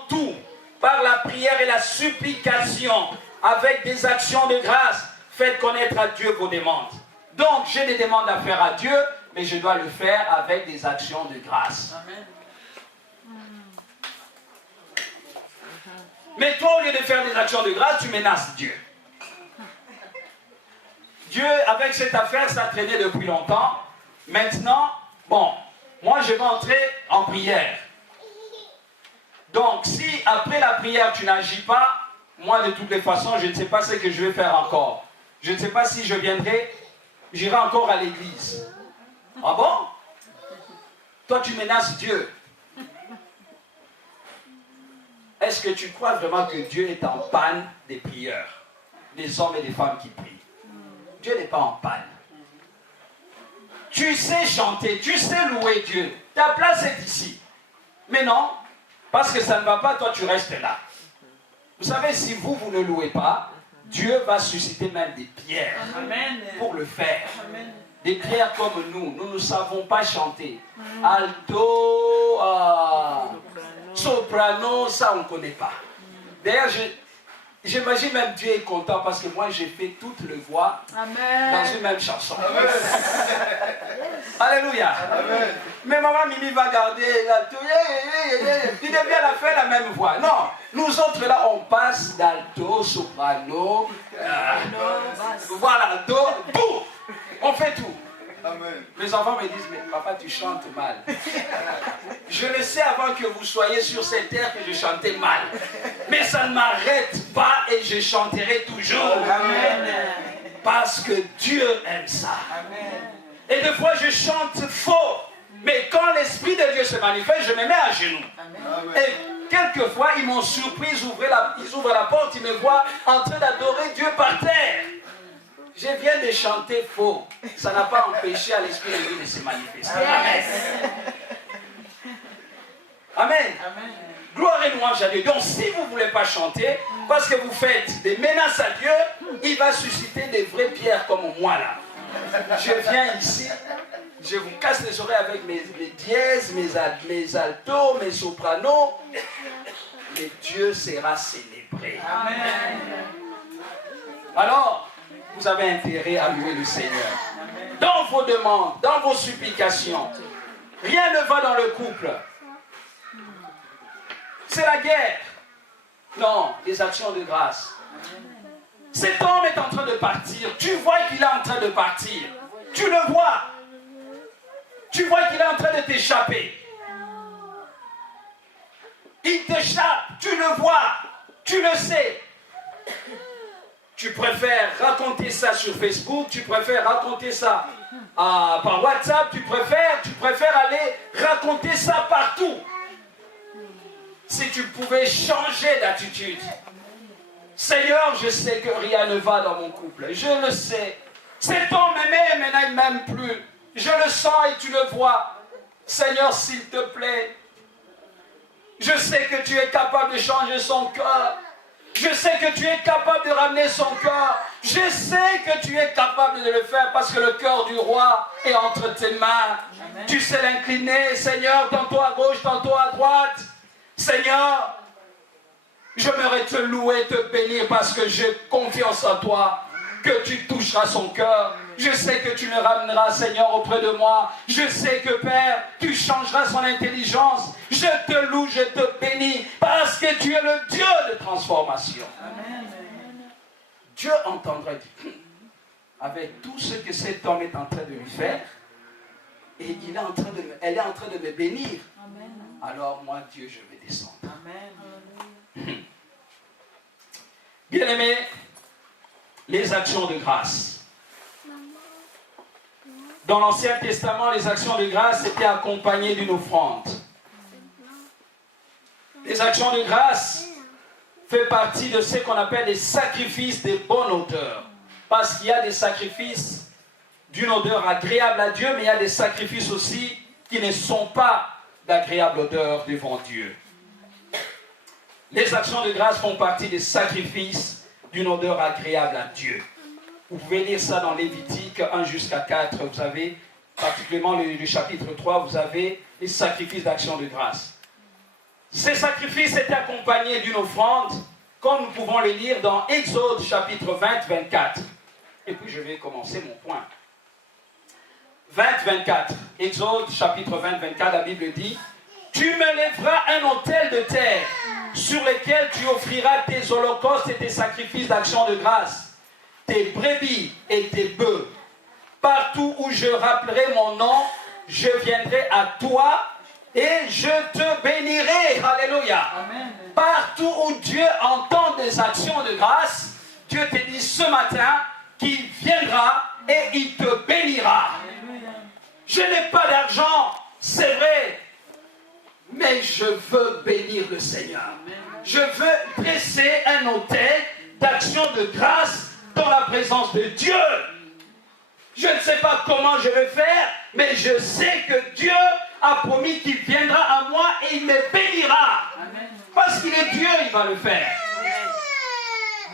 tout, par la prière et la supplication, avec des actions de grâce, faites connaître à Dieu vos demandes. Donc, j'ai des demandes à faire à Dieu, mais je dois le faire avec des actions de grâce. Amen. Mais toi, au lieu de faire des actions de grâce, tu menaces Dieu. Dieu, avec cette affaire, ça traînait depuis longtemps. Maintenant, bon, moi je vais entrer en prière. Donc, si après la prière, tu n'agis pas, moi de toutes les façons, je ne sais pas ce que je vais faire encore. Je ne sais pas si je viendrai, j'irai encore à l'église. Ah bon? Toi, tu menaces Dieu. est-ce que tu crois vraiment que Dieu est en panne des prieurs, des hommes et des femmes qui prient? Dieu n'est pas en panne. Tu sais chanter, tu sais louer Dieu. Ta place est ici. Mais non, parce que ça ne va pas, toi tu restes là. Vous savez, si vous ne louez pas, Dieu va susciter même des pierres pour le faire. Amen. Des pierres comme nous ne savons pas chanter. Alto, soprano, ça on ne connaît pas. D'ailleurs, j'imagine même Dieu est content parce que moi j'ai fait toutes les voix dans une même chanson. Amen. Alléluia. Amen. Mais maman Mimi va garder l'alto. Il devait à la faire la même voix. Non, nous autres là on passe d'alto, soprano, voilà, do, tout. On fait tout. Amen. Les enfants me disent, mais papa, tu chantes mal. Je le sais avant que vous soyez sur cette terre que je chantais mal. Mais ça ne m'arrête pas et je chanterai toujours. Amen. Parce que Dieu aime ça. Amen. Et des fois, je chante faux. Mais quand l'Esprit de Dieu se manifeste, je me mets à genoux. Amen. Et quelquefois, ils m'ont surpris, ils ouvrent la porte, ils me voient en train d'adorer Dieu par terre. Je viens de chanter faux. Ça n'a pas empêché à l'Esprit de Dieu de se manifester. Amen. Amen. Amen. Gloire et louange à Dieu. Donc si vous ne voulez pas chanter, parce que vous faites des menaces à Dieu, il va susciter des vraies pierres comme moi là. Je viens ici, je vous casse les oreilles avec mes dièses, mes altos, mes sopranos. Mais Dieu sera célébré. Amen. Alors, vous avez intérêt à louer le Seigneur. Dans vos demandes, dans vos supplications, rien ne va dans le couple. C'est la guerre. Non, les actions de grâce. Cet homme est en train de partir. Tu vois qu'il est en train de partir. Tu le vois. Tu vois qu'il est en train de t'échapper. Il t'échappe. Tu le vois. Tu le sais. Tu préfères raconter ça sur Facebook, tu préfères raconter ça par WhatsApp, tu préfères aller raconter ça partout. Si tu pouvais changer d'attitude. Seigneur, je sais que rien ne va dans mon couple. Je le sais. Cet homme m'aimait, maintenant il ne m'aime plus. Je le sens et tu le vois. Seigneur, s'il te plaît, je sais que tu es capable de changer son cœur. Je sais que tu es capable de ramener son cœur. Je sais que tu es capable de le faire parce que le cœur du roi est entre tes mains. Amen. Tu sais l'incliner, Seigneur, tantôt à gauche, tantôt à droite. Seigneur, j'aimerais te louer, te bénir parce que j'ai confiance en toi, que tu toucheras son cœur. Je sais que tu le ramèneras, Seigneur, auprès de moi. Je sais que, Père, tu changeras son intelligence. Je te loue, je te bénis, parce que tu es le Dieu de transformation. Amen. Dieu entendra dire, avec tout ce que cet homme est en train de lui faire, et elle est en train de me bénir. Amen. Alors moi, Dieu, je vais descendre. Amen. Bien-aimés, les actions de grâce. Dans l'Ancien Testament, les actions de grâce étaient accompagnées d'une offrande. Les actions de grâce font partie de ce qu'on appelle les sacrifices de bonne odeur. Parce qu'il y a des sacrifices d'une odeur agréable à Dieu, mais il y a des sacrifices aussi qui ne sont pas d'agréable odeur devant Dieu. Les actions de grâce font partie des sacrifices d'une odeur agréable à Dieu. Vous pouvez lire ça dans Lévitique 1 jusqu'à 4. Vous avez, particulièrement le chapitre 3, vous avez les sacrifices d'action de grâce. Ces sacrifices étaient accompagnés d'une offrande, comme nous pouvons le lire dans Exode chapitre 20, 24. Et puis je vais commencer mon point. 20, 24. Exode chapitre 20, 24, la Bible dit: tu me lèveras un autel de terre sur lequel tu offriras tes holocaustes et tes sacrifices d'action de grâce, tes brebis et tes bœufs. Partout où je rappellerai mon nom, je viendrai à toi et je te bénirai. Alléluia. Amen. Partout où Dieu entend des actions de grâce, Dieu te dit ce matin qu'il viendra et il te bénira. Alléluia. Je n'ai pas d'argent, c'est vrai. mais je veux bénir le Seigneur. Je veux dresser un autel d'action de grâce dans la présence de Dieu. Je ne sais pas comment je vais faire, mais je sais que Dieu a promis qu'il viendra à moi et il me bénira. Parce qu'il est Dieu, il va le faire.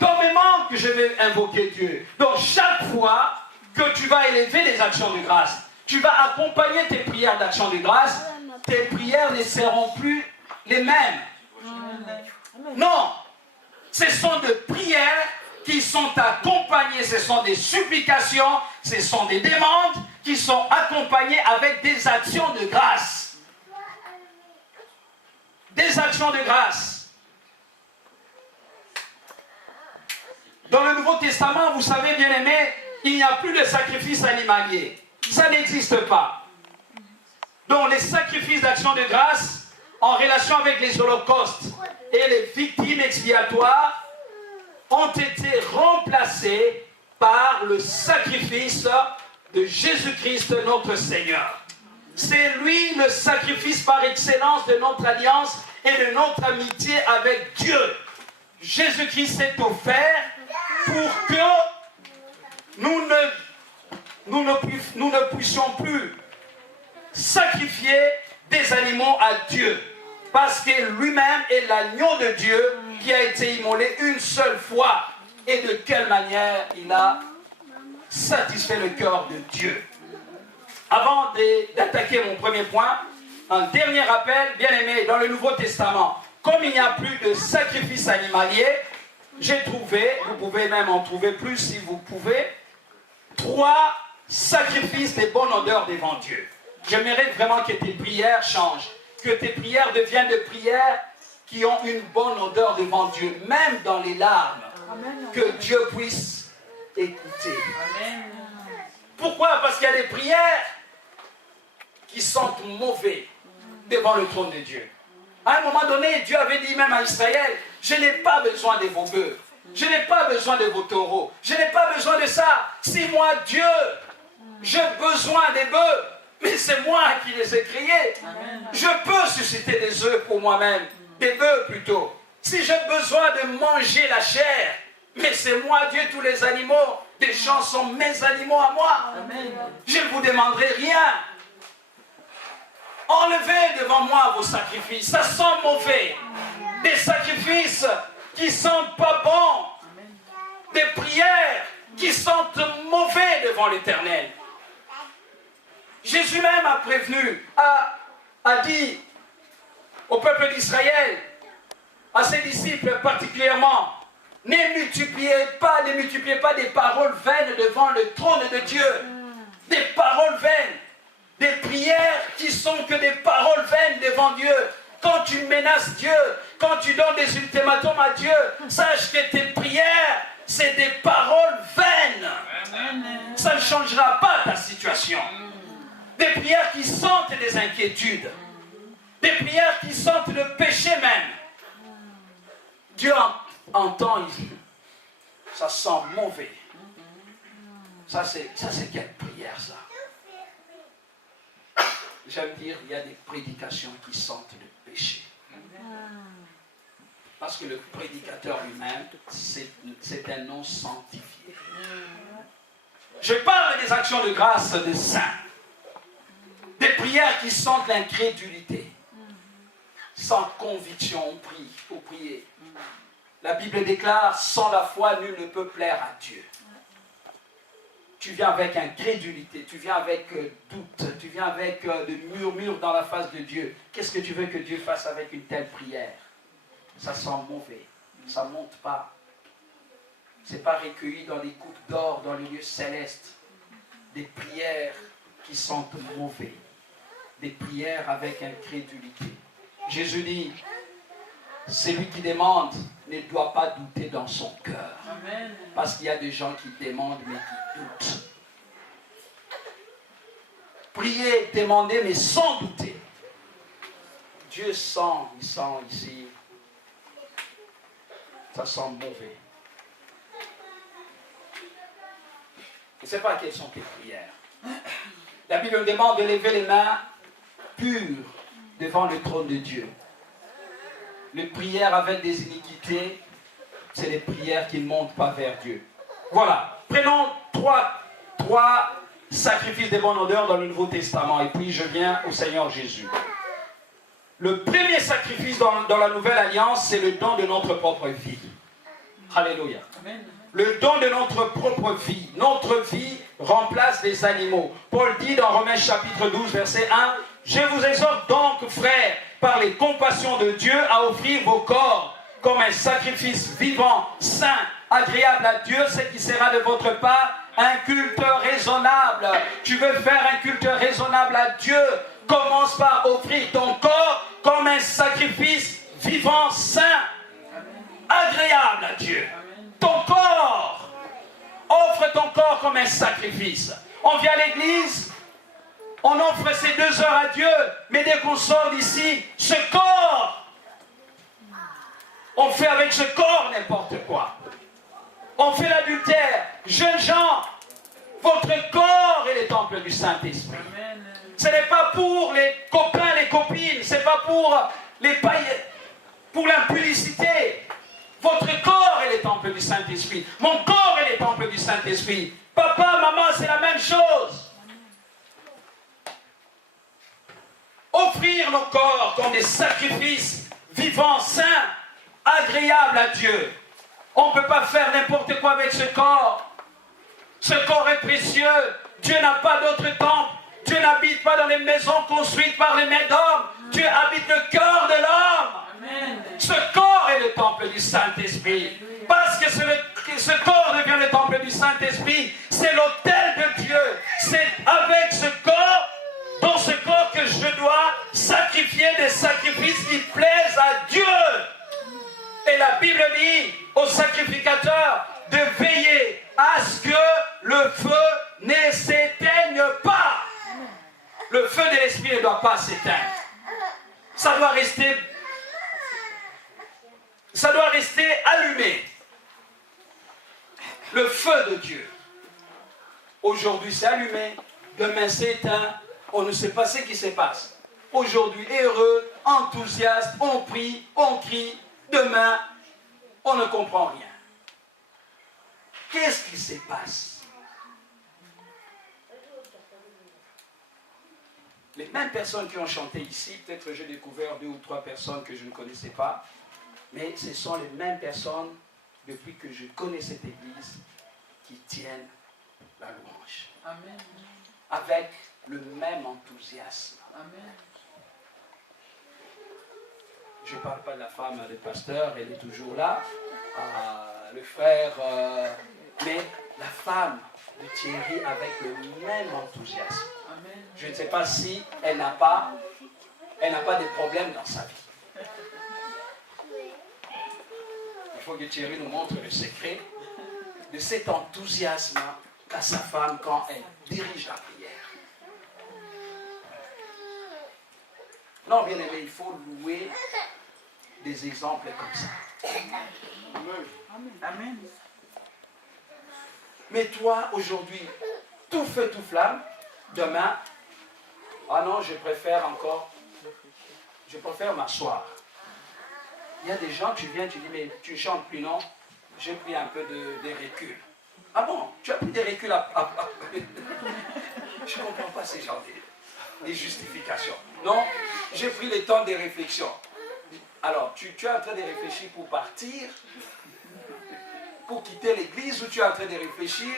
Dans mes manques, je vais invoquer Dieu. Donc chaque fois que tu vas élever les actions de grâce, tu vas accompagner tes prières d'action de grâce, tes prières ne seront plus les mêmes. Non, ce sont des prières qui sont accompagnées, ce sont des supplications, ce sont des demandes qui sont accompagnées avec des actions de grâce. Des actions de grâce. Dans le Nouveau Testament, vous savez bien aimé, il n'y a plus de sacrifice animalier. Ça n'existe pas. Donc les sacrifices d'action de grâce en relation avec les holocaustes et les victimes expiatoires ont été remplacés par le sacrifice de Jésus-Christ notre Seigneur. C'est lui le sacrifice par excellence de notre alliance et de notre amitié avec Dieu. Jésus-Christ s'est offert pour que nous ne puissions plus sacrifier des animaux à Dieu. Parce que lui-même est l'agneau de Dieu qui a été immolé une seule fois. Et de quelle manière il a satisfait le cœur de Dieu. Avant d'attaquer mon premier point, un dernier rappel, bien aimé, dans le Nouveau Testament, comme il n'y a plus de sacrifice animalier, j'ai trouvé, vous pouvez même en trouver plus si vous pouvez, 3 sacrifices de bonne odeur devant Dieu. J'aimerais vraiment que tes prières changent, que tes prières deviennent des prières qui ont une bonne odeur devant Dieu, même dans les larmes, que Dieu puisse écouter. Amen. Pourquoi? Parce qu'il y a des prières qui sentent mauvais devant le trône de Dieu. À un moment donné, Dieu avait dit même à Israël, je n'ai pas besoin de vos bœufs, je n'ai pas besoin de vos taureaux, je n'ai pas besoin de ça. Si moi, Dieu, j'ai besoin des bœufs, mais c'est moi qui les ai créés. Amen. Je peux susciter des œufs pour moi-même, des bœufs plutôt. Si j'ai besoin de manger la chair, mais c'est moi, Dieu, tous les animaux des champs sont mes animaux à moi. Amen. Je ne vous demanderai rien. Enlevez devant moi vos sacrifices, ça sent mauvais. Des sacrifices qui sentent pas bon. Des prières qui sentent mauvais devant l'Éternel. Jésus même a prévenu, a dit au peuple d'Israël, à ses disciples particulièrement, ne multipliez pas des paroles vaines devant le trône de Dieu. Des paroles vaines. Des prières qui sont que des paroles vaines devant Dieu. Quand tu menaces Dieu, quand tu donnes des ultimatums à Dieu, sache que tes prières, c'est des paroles vaines. Ça ne changera pas ta situation. Des prières qui sentent des inquiétudes. Des prières qui sentent le péché même. Dieu entend ici. Ça sent mauvais. Ça c'est quelle prière ça? J'aime dire, il y a des prédications qui sentent le péché. Parce que le prédicateur lui-même, c'est un nom sanctifié. Je parle des actions de grâce des saints. Des prières qui sentent l'incrédulité. Sans conviction, on prie, il faut prier. La Bible déclare, sans la foi, nul ne peut plaire à Dieu. Tu viens avec incrédulité, tu viens avec doute, tu viens avec des murmures dans la face de Dieu. Qu'est-ce que tu veux que Dieu fasse avec une telle prière? Ça sent mauvais, ça ne monte pas. Ce n'est pas recueilli dans des coupes d'or, dans les lieux célestes. Des prières qui sentent mauvais. Des prières avec incrédulité. Jésus dit, celui qui demande ne doit pas douter dans son cœur. Amen. Parce qu'il y a des gens qui demandent mais qui doutent. Priez, demandez mais sans douter. Dieu sent, il sent ici. Ça sent mauvais. Je ne sais pas quelles sont tes prières. La Bible demande de lever les mains pures devant le trône de Dieu. Les prières avec des iniquités, c'est les prières qui ne montent pas vers Dieu. Voilà. Prenons trois sacrifices de bonne odeur dans le Nouveau Testament. Et puis je viens au Seigneur Jésus. Le premier sacrifice dans la Nouvelle Alliance, c'est le don de notre propre vie. Alléluia. Amen. Le don de notre propre vie. Notre vie remplace des animaux. Paul dit dans Romains chapitre 12, verset 1, « Je vous exhorte donc, frères, par les compassions de Dieu, à offrir vos corps comme un sacrifice vivant, saint, agréable à Dieu, ce qui sera de votre part un culte raisonnable. » Tu veux faire un culte raisonnable à Dieu, commence par offrir ton corps comme un sacrifice vivant, saint, agréable à Dieu. Ton corps, offre ton corps comme un sacrifice. On vient à l'église, on offre ces 2 heures à Dieu, mais dès qu'on sort d'ici, ce corps, on fait avec ce corps n'importe quoi. On fait l'adultère. Jeunes gens, votre corps est le temple du Saint-Esprit. Ce n'est pas pour les copains, les copines, ce n'est pas pour les païens, pour l'impudicité. Votre corps est le temple du Saint-Esprit. Mon corps est le temple du Saint-Esprit. Papa, maman, c'est la même chose. Offrir nos corps comme des sacrifices vivants, saints, agréables à Dieu. On ne peut pas faire n'importe quoi avec ce corps. Ce corps est précieux. Dieu n'a pas d'autre temple. Dieu n'habite pas dans les maisons construites par les mains d'hommes. Dieu habite le cœur de l'homme. Ce corps est le temple du Saint-Esprit. Parce que ce corps devient le temple du Saint-Esprit. C'est l'autel de Dieu. C'est avec ce corps, dans ce corps que je dois sacrifier des sacrifices qui plaisent à Dieu. Et la Bible dit aux sacrificateurs de veiller à ce que le feu ne s'éteigne pas. Le feu de l'esprit ne doit pas s'éteindre. Ça doit rester allumé. Le feu de Dieu. Aujourd'hui c'est allumé, demain c'est éteint. On ne sait pas ce qui se passe. Aujourd'hui heureux, enthousiaste, on prie, on crie. Demain, on ne comprend rien. Qu'est-ce qui se passe? Les mêmes personnes qui ont chanté ici, peut-être j'ai découvert 2 ou 3 personnes que je ne connaissais pas, mais ce sont les mêmes personnes, depuis que je connais cette église, qui tiennent la louange. Amen. Avec le même enthousiasme. Amen. Je ne parle pas de la femme du pasteur, elle est toujours là. Le frère, mais la femme de Thierry avec le même enthousiasme. Amen. Je ne sais pas si elle n'a pas de problème dans sa vie. Il faut que Thierry nous montre le secret de cet enthousiasme qu'a sa femme quand elle dirige la prière. Non, bien aimé, il faut louer des exemples comme ça. Amen. Mais toi, aujourd'hui, tout feu, tout flamme, demain, ah non, je préfère m'asseoir. Il y a des gens, tu viens, tu dis, mais tu ne chantes plus, non? J'ai pris un peu de recul. Ah bon, tu as pris des reculs Je ne comprends pas ces gens des justifications. Non, j'ai pris le temps des réflexions. Alors, tu es en train de réfléchir pour partir, pour quitter l'église, ou tu es en train de réfléchir?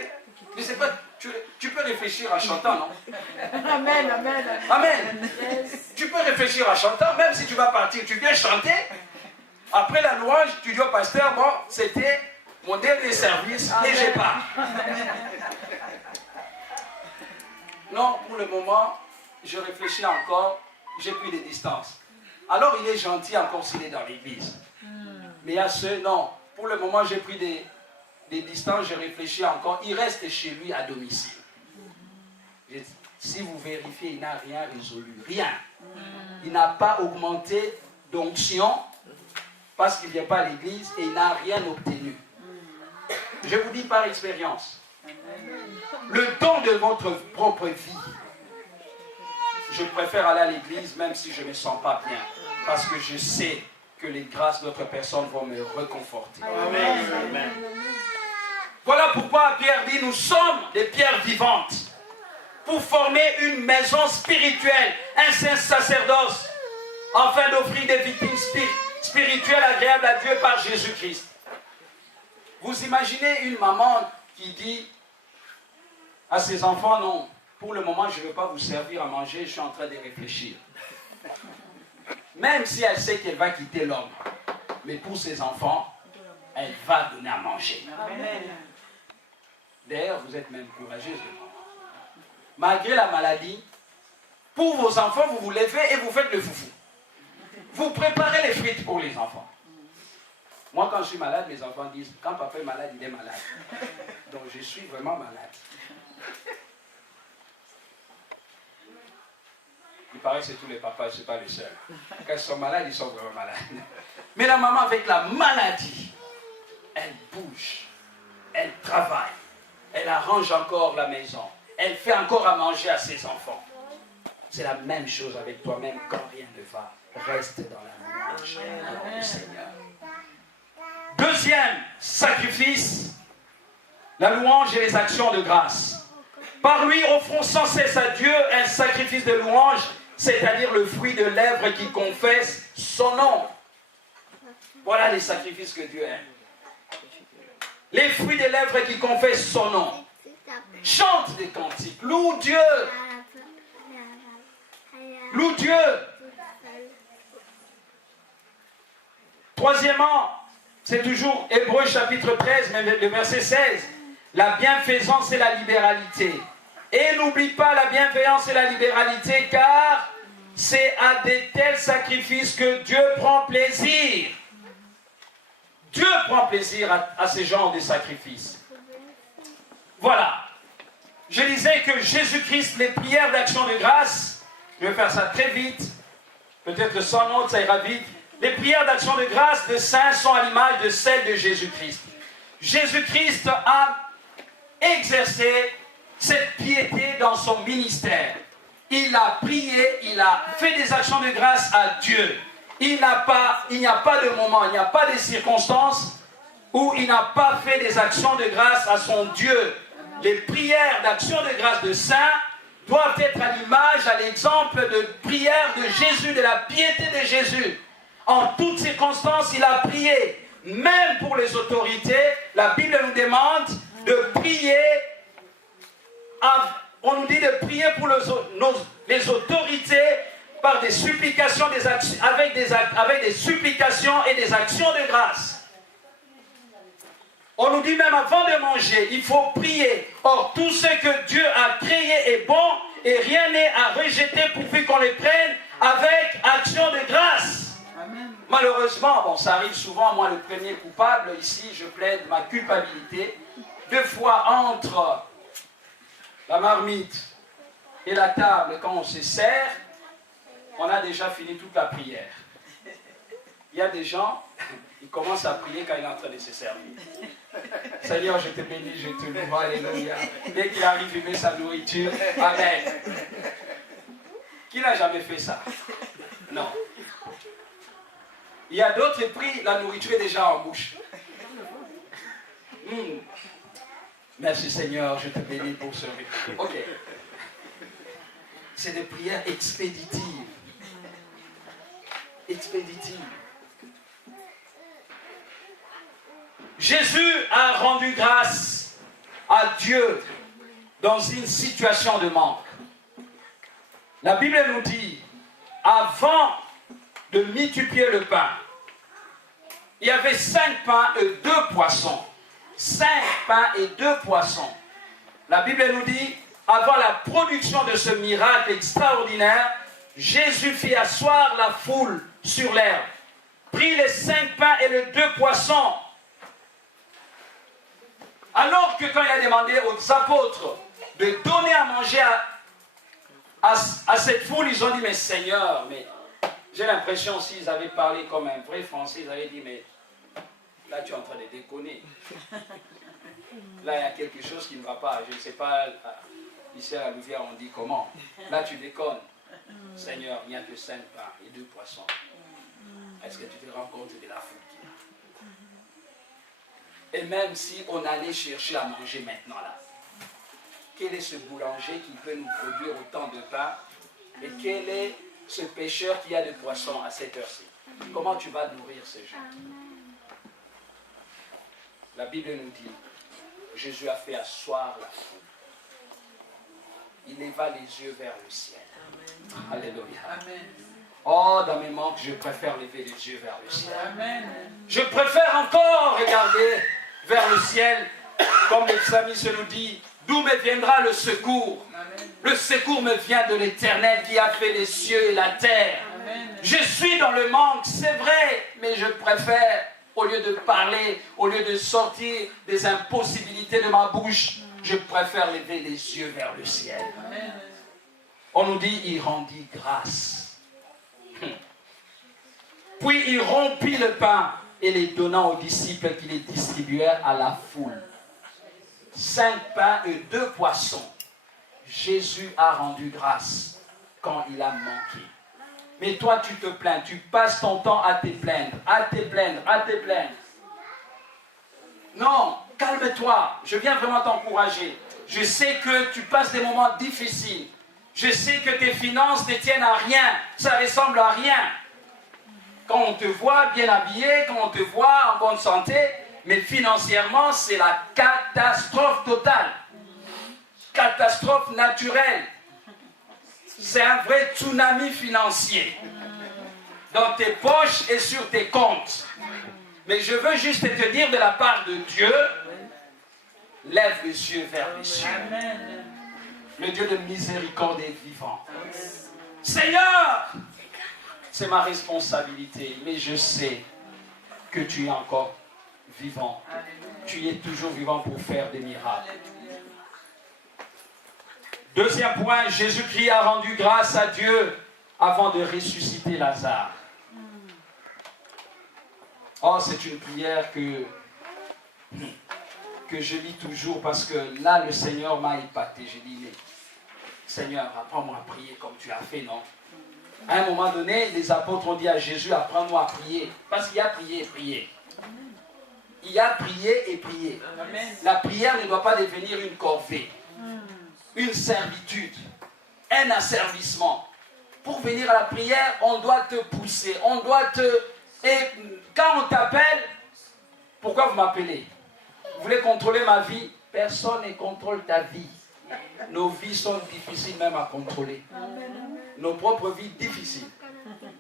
Je ne sais pas, tu peux réfléchir en chantant, non? Amen, amen. Amen. Yes. Tu peux réfléchir en chantant, même si tu vas partir, tu viens chanter. Après la louange, tu dis au pasteur, bon, c'était mon dernier service, amen, et je pars. Non, pour le moment, je réfléchis encore, j'ai pris des distances. Alors il est gentil encore s'il est dans l'église. Mais il y a ceux, non, pour le moment j'ai pris des distances, je réfléchis encore, il reste chez lui à domicile. Si vous vérifiez, il n'a rien résolu, rien. Il n'a pas augmenté d'onction parce qu'il ne vient pas à l'église et il n'a rien obtenu. Je vous dis par expérience, le don de votre propre vie, je préfère aller à l'église même si je ne me sens pas bien. Parce que je sais que les grâces d'autres personnes vont me réconforter. Amen. Voilà pourquoi Pierre dit, nous sommes des pierres vivantes pour former une maison spirituelle, un saint sacerdoce, afin d'offrir des victimes spirituelles agréables à Dieu par Jésus-Christ. Vous imaginez une maman qui dit à ses enfants, non, pour le moment je ne veux pas vous servir à manger, je suis en train de réfléchir. Même si elle sait qu'elle va quitter l'homme, mais pour ses enfants, elle va donner à manger. Amen. D'ailleurs, vous êtes même courageuse de moi. Malgré la maladie, pour vos enfants, vous vous levez et vous faites le foufou. Vous préparez les frites pour les enfants. Moi, quand je suis malade, mes enfants disent, quand papa est malade, il est malade. Donc, je suis vraiment malade. Il paraît que c'est tous les papas, je ne suis pas le seul. Quand ils sont malades, ils sont vraiment malades. Mais la maman, avec la maladie, elle bouge, elle travaille, elle arrange encore la maison, elle fait encore à manger à ses enfants. C'est la même chose avec toi-même quand rien ne va. Reste dans la louange du Seigneur. Deuxième sacrifice, la louange et les actions de grâce. Par lui, offrons sans cesse à Dieu un sacrifice de louange, c'est-à-dire le fruit de lèvres qui confesse son nom. Voilà les sacrifices que Dieu aime. Les fruits des lèvres qui confessent son nom. Chante des cantiques. Loue Dieu. Loue Dieu. Troisièmement, c'est toujours Hébreux chapitre 13, mais le verset 16. La bienfaisance et la libéralité. Et n'oublie pas la bienveillance et la libéralité, car c'est à de tels sacrifices que Dieu prend plaisir. Dieu prend plaisir à ce genre de sacrifices. Voilà. Je disais que Jésus-Christ, les prières d'action de grâce, je vais faire ça très vite, peut-être sans note, ça ira vite. Les prières d'action de grâce de saints sont à l'image de celles de Jésus-Christ. Jésus-Christ a exercé cette piété dans son ministère. Il a prié, il a fait des actions de grâce à Dieu. Il n'y a pas de moment, il n'y a pas de circonstances où il n'a pas fait des actions de grâce à son Dieu. Les prières d'action de grâce de saints doivent être à l'image, à l'exemple de prière de Jésus, de la piété de Jésus. En toutes circonstances, il a prié. Même pour les autorités, la Bible nous demande de prier. On nous dit de prier pour les autorités par des supplications, avec des supplications et des actions de grâce. On nous dit même avant de manger, il faut prier. Or, tout ce que Dieu a créé est bon et rien n'est à rejeter pourvu qu'on les prenne avec action de grâce. Amen. Malheureusement, bon, ça arrive souvent, moi le premier coupable, ici je plaide ma culpabilité. Deux fois entre la marmite et la table, quand on se sert, on a déjà fini toute la prière. Il y a des gens, ils commencent à prier quand il est en train de se servir. Seigneur, je te bénis, je te loue, alléluia. Dès qu'il arrive, il met sa nourriture. Amen. Qui n'a jamais fait ça? Non. Il y a d'autres qui prient, la nourriture est déjà en bouche. Merci Seigneur, je te bénis pour ce repas. Ok. C'est des prières expéditives. Expéditives. Jésus a rendu grâce à Dieu dans une situation de manque. La Bible nous dit, avant de multiplier le pain, il y avait 5 pains et 2 poissons. 5 pains et 2 poissons. La Bible nous dit, avant la production de ce miracle extraordinaire, Jésus fit asseoir la foule sur l'herbe, prit les 5 pains et les 2 poissons. Alors que quand il a demandé aux apôtres de donner à manger à cette foule, ils ont dit, mais Seigneur, mais j'ai l'impression s'ils avaient parlé comme un vrai Français, ils avaient dit, mais là tu es en train de déconner. Là il y a quelque chose qui ne va pas, je ne sais pas, ici à la Louvière on dit comment. Là tu déconnes. Seigneur, il n'y a que 5 pains et 2 poissons. Est-ce que tu te rends compte de la foule qu'il y a? Et même si on allait chercher à manger maintenant là, quel est ce boulanger qui peut nous produire autant de pain? Et quel est ce pêcheur qui a de poissons à cette heure-ci? Comment tu vas nourrir ces gens? La Bible nous dit, Jésus a fait asseoir la foule. Il leva les yeux vers le ciel. Amen. Alléluia. Amen. Oh, dans mes manques, je préfère lever les yeux vers le ciel. Amen. Je préfère encore regarder vers le ciel, comme le psalmiste nous dit, d'où me viendra le secours? Amen. Le secours me vient de l'Éternel qui a fait les cieux et la terre. Amen. Je suis dans le manque, c'est vrai, mais je préfère, au lieu de parler, au lieu de sortir des impossibilités de ma bouche, je préfère lever les yeux vers le ciel. Amen. On nous dit, il rendit grâce. Puis il rompit le pain et les donnant aux disciples qui les distribuèrent à la foule. 5 pains et 2 poissons. Jésus a rendu grâce quand il a manqué. Mais toi, tu te plains, tu passes ton temps à te plaindre, à te plaindre, à te plaindre. Non, calme-toi, je viens vraiment t'encourager. Je sais que tu passes des moments difficiles. Je sais que tes finances ne tiennent à rien, ça ressemble à rien. Quand on te voit bien habillé, quand on te voit en bonne santé, mais financièrement, c'est la catastrophe totale. Catastrophe naturelle. C'est un vrai tsunami financier. Dans tes poches et sur tes comptes. Mais je veux juste te dire de la part de Dieu, lève les yeux vers les cieux. Le Dieu de miséricorde est vivant. Seigneur, c'est ma responsabilité, mais je sais que tu es encore vivant. Tu es toujours vivant pour faire des miracles. Deuxième point, Jésus-Christ a rendu grâce à Dieu avant de ressusciter Lazare. Oh, c'est une prière que je lis toujours parce que là, le Seigneur m'a épaté. J'ai dit, mais Seigneur, apprends-moi à prier comme tu as fait, non? À un moment donné, les apôtres ont dit à Jésus, apprends-moi à prier. Parce qu'il y a prié et prié. Il y a prié et prié. La prière ne doit pas devenir une corvée, une servitude, un asservissement. Pour venir à la prière, on doit te pousser, on doit te... Et quand on t'appelle, pourquoi vous m'appelez? Vous voulez contrôler ma vie? Personne ne contrôle ta vie. Nos vies sont difficiles même à contrôler. Nos propres vies difficiles.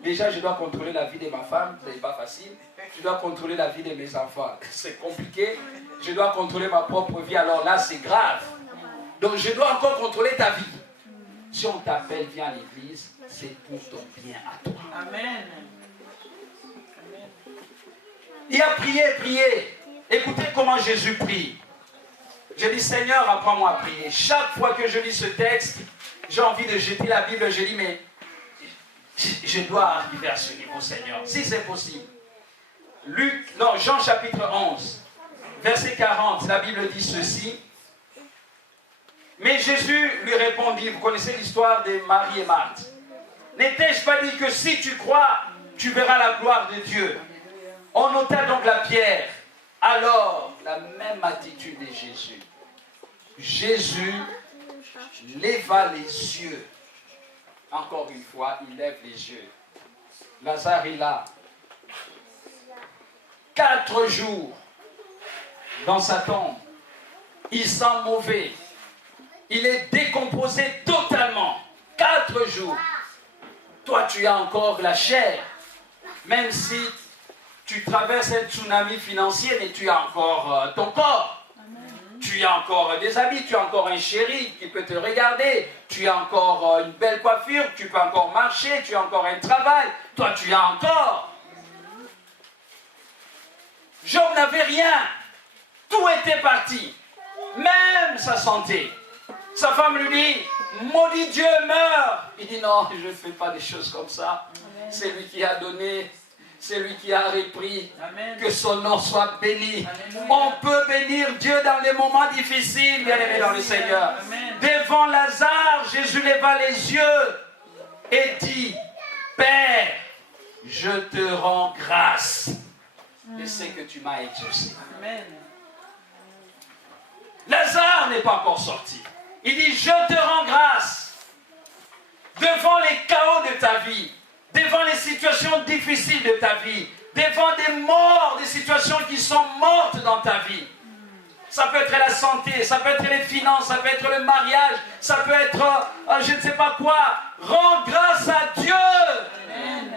Déjà, je dois contrôler la vie de ma femme, ce n'est pas facile. Je dois contrôler la vie de mes enfants, c'est compliqué. Je dois contrôler ma propre vie, alors là, c'est grave. Donc, je dois encore contrôler ta vie. Si on t'appelle, viens à l'église, c'est pour ton bien à toi. Amen. Il a prié, prié. Écoutez comment Jésus prie. Je dis, Seigneur, apprends-moi à prier. Chaque fois que je lis ce texte, j'ai envie de jeter la Bible. Je dis, mais je dois arriver à ce niveau, Seigneur, si c'est possible. Jean chapitre 11, verset 40, la Bible dit ceci. Mais Jésus lui répondit, vous connaissez l'histoire de Marie et Marthe. N'étais-je pas dit que si tu crois, tu verras la gloire de Dieu? On ôta donc la pierre. Alors, la même attitude de Jésus. Jésus leva les yeux. Encore une fois, il lève les yeux. Lazare est là. 4 jours dans sa tombe. Il sent mauvais. Il est décomposé totalement. 4 jours. Toi, tu as encore la chair. Même si tu traverses un tsunami financier, mais tu as encore ton corps. Amen. Tu as encore des habits, tu as encore un chéri qui peut te regarder. Tu as encore une belle coiffure, tu peux encore marcher, tu as encore un travail. Toi, tu as encore. Job n'avait rien. Tout était parti. Même sa santé. Sa femme lui dit, maudit Dieu, meurs. Il dit, non, je ne fais pas des choses comme ça. Amen. C'est lui qui a donné. C'est lui qui a repris. Amen. Que son nom soit béni. Amen. On peut bénir Dieu dans les moments difficiles, bien aimé dans le Seigneur. Amen. Devant Lazare, Jésus leva les yeux. et dit, Père, je te rends grâce de ce que tu m'as exaucé. Amen. Lazare n'est pas encore sorti. Il dit, je te rends grâce devant les chaos de ta vie, devant les situations difficiles de ta vie, devant des morts, des situations qui sont mortes dans ta vie. Ça peut être la santé, ça peut être les finances, ça peut être le mariage, ça peut être je ne sais pas quoi. Rends grâce à Dieu. Amen.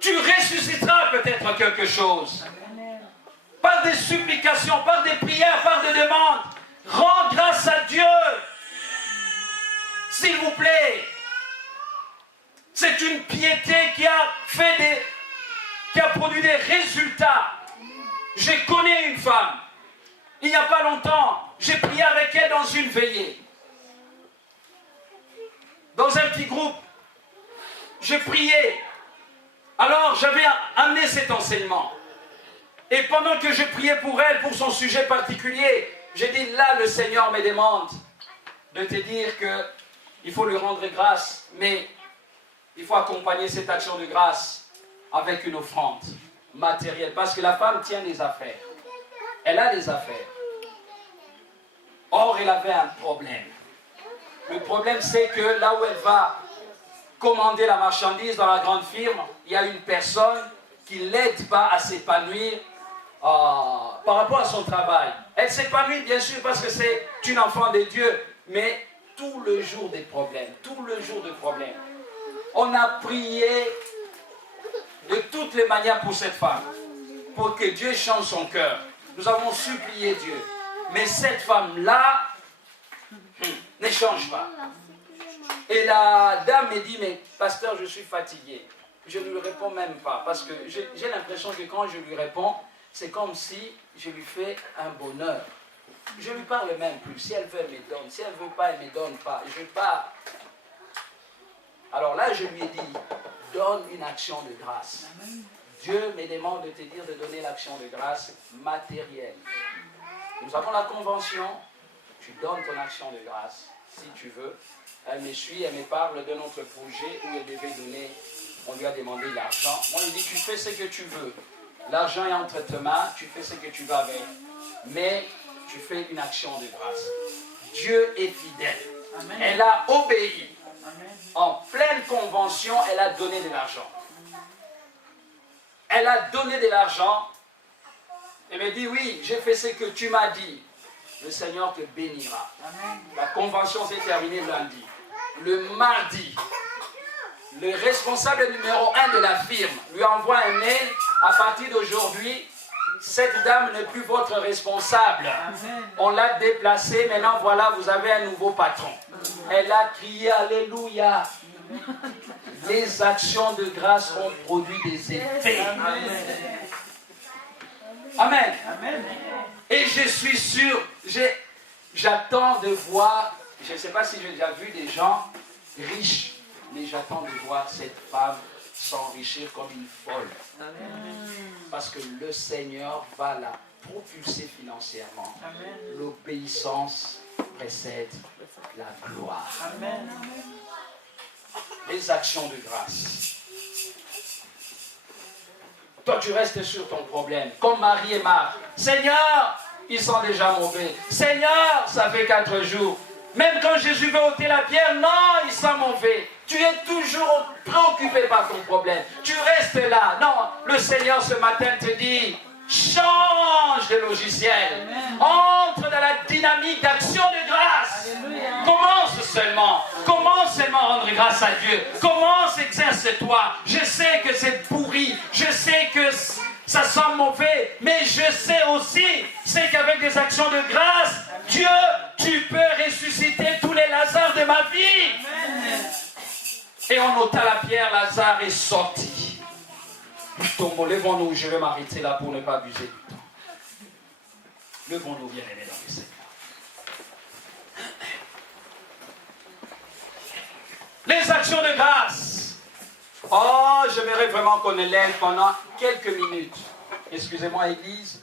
Tu ressusciteras peut-être quelque chose. Amen. Par des supplications, par des prières, par des demandes. Rends grâce à Dieu. S'il vous plaît. C'est une piété qui a produit des résultats. Je connais une femme. Il n'y a pas longtemps, j'ai prié avec elle dans une veillée. Dans un petit groupe. J'ai prié. Alors j'avais amené cet enseignement. Et pendant que je priais pour elle, pour son sujet particulier, j'ai dit, là le Seigneur me demande de te dire qu'il faut lui rendre grâce, mais il faut accompagner cette action de grâce avec une offrande matérielle. Parce que la femme tient des affaires. Elle a des affaires. Or, elle avait un problème. Le problème, c'est que là où elle va commander la marchandise dans la grande firme, il y a une personne qui ne l'aide pas à s'épanouir par rapport à son travail. Elle s'épanouit, bien sûr, parce que c'est une enfant de Dieu, mais tout le jour des problèmes, tout le jour de problèmes. On a prié de toutes les manières pour cette femme, pour que Dieu change son cœur. Nous avons supplié Dieu. Mais cette femme-là ne change pas. Et la dame me dit, mais pasteur, je suis fatigué. Je ne lui réponds même pas, parce que j'ai l'impression que quand je lui réponds, c'est comme si je lui fais un bonheur. Je ne lui parle même plus. Si elle veut, elle me donne. Si elle ne veut pas, elle ne me donne pas. Je pars. Alors là, je lui ai dit, donne une action de grâce. Dieu me demande de te dire de donner l'action de grâce matérielle. Nous avons la convention, tu donnes ton action de grâce, si tu veux. Elle me suit, elle me parle de notre projet où elle devait donner, on lui a demandé l'argent. Moi, je lui dis, tu fais ce que tu veux. L'argent est entre tes mains, tu fais ce que tu veux avec. Mais tu fais une action de grâce. Dieu est fidèle. Amen. Elle a obéi. Amen. En pleine convention, elle a donné de l'argent. Elle a donné de l'argent. Elle me dit, oui, j'ai fait ce que tu m'as dit. Le Seigneur te bénira. Amen. La convention s'est terminée lundi. Le mardi, le responsable numéro 1 de la firme lui envoie un mail. À partir d'aujourd'hui, cette dame n'est plus votre responsable. Amen. On l'a déplacée. Maintenant, voilà, vous avez un nouveau patron. Amen. Elle a crié Alléluia. Les actions de grâce ont produit des effets. Amen. Amen. Amen. Et je suis sûr, j'attends de voir, je ne sais pas si j'ai déjà vu des gens riches, mais j'attends de voir cette femme s'enrichir comme une folle. Amen. Parce que le Seigneur va la propulser financièrement. Amen. L'obéissance précède la gloire. Amen. Les actions de grâce. Toi, tu restes sur ton problème, comme Marie et Marthe. Seigneur, ils sont déjà mauvais. Seigneur, ça fait 4 jours. Même quand Jésus veut ôter la pierre, non, ils sont mauvais. Tu es toujours préoccupé par ton problème. Tu restes là. Non, le Seigneur ce matin te dit, change de logiciel. Amen. Entre dans la dynamique d'action de grâce. Alléluia. Commence seulement à rendre grâce à Dieu. Commence, exerce-toi. Je sais que c'est pourri. Je sais que ça sent mauvais. Mais je sais aussi, c'est qu'avec des actions de grâce, Dieu, tu peux ressusciter tous les Lazars de ma vie. Amen. Et on ôta la pierre, Lazare est sorti. Tombons, levons-nous, je vais m'arrêter là pour ne pas abuser du temps. Levons-nous, bien-aimés dans le Seigneur. Les actions de grâce. Oh, j'aimerais vraiment qu'on élève pendant quelques minutes. Excusez-moi, Église.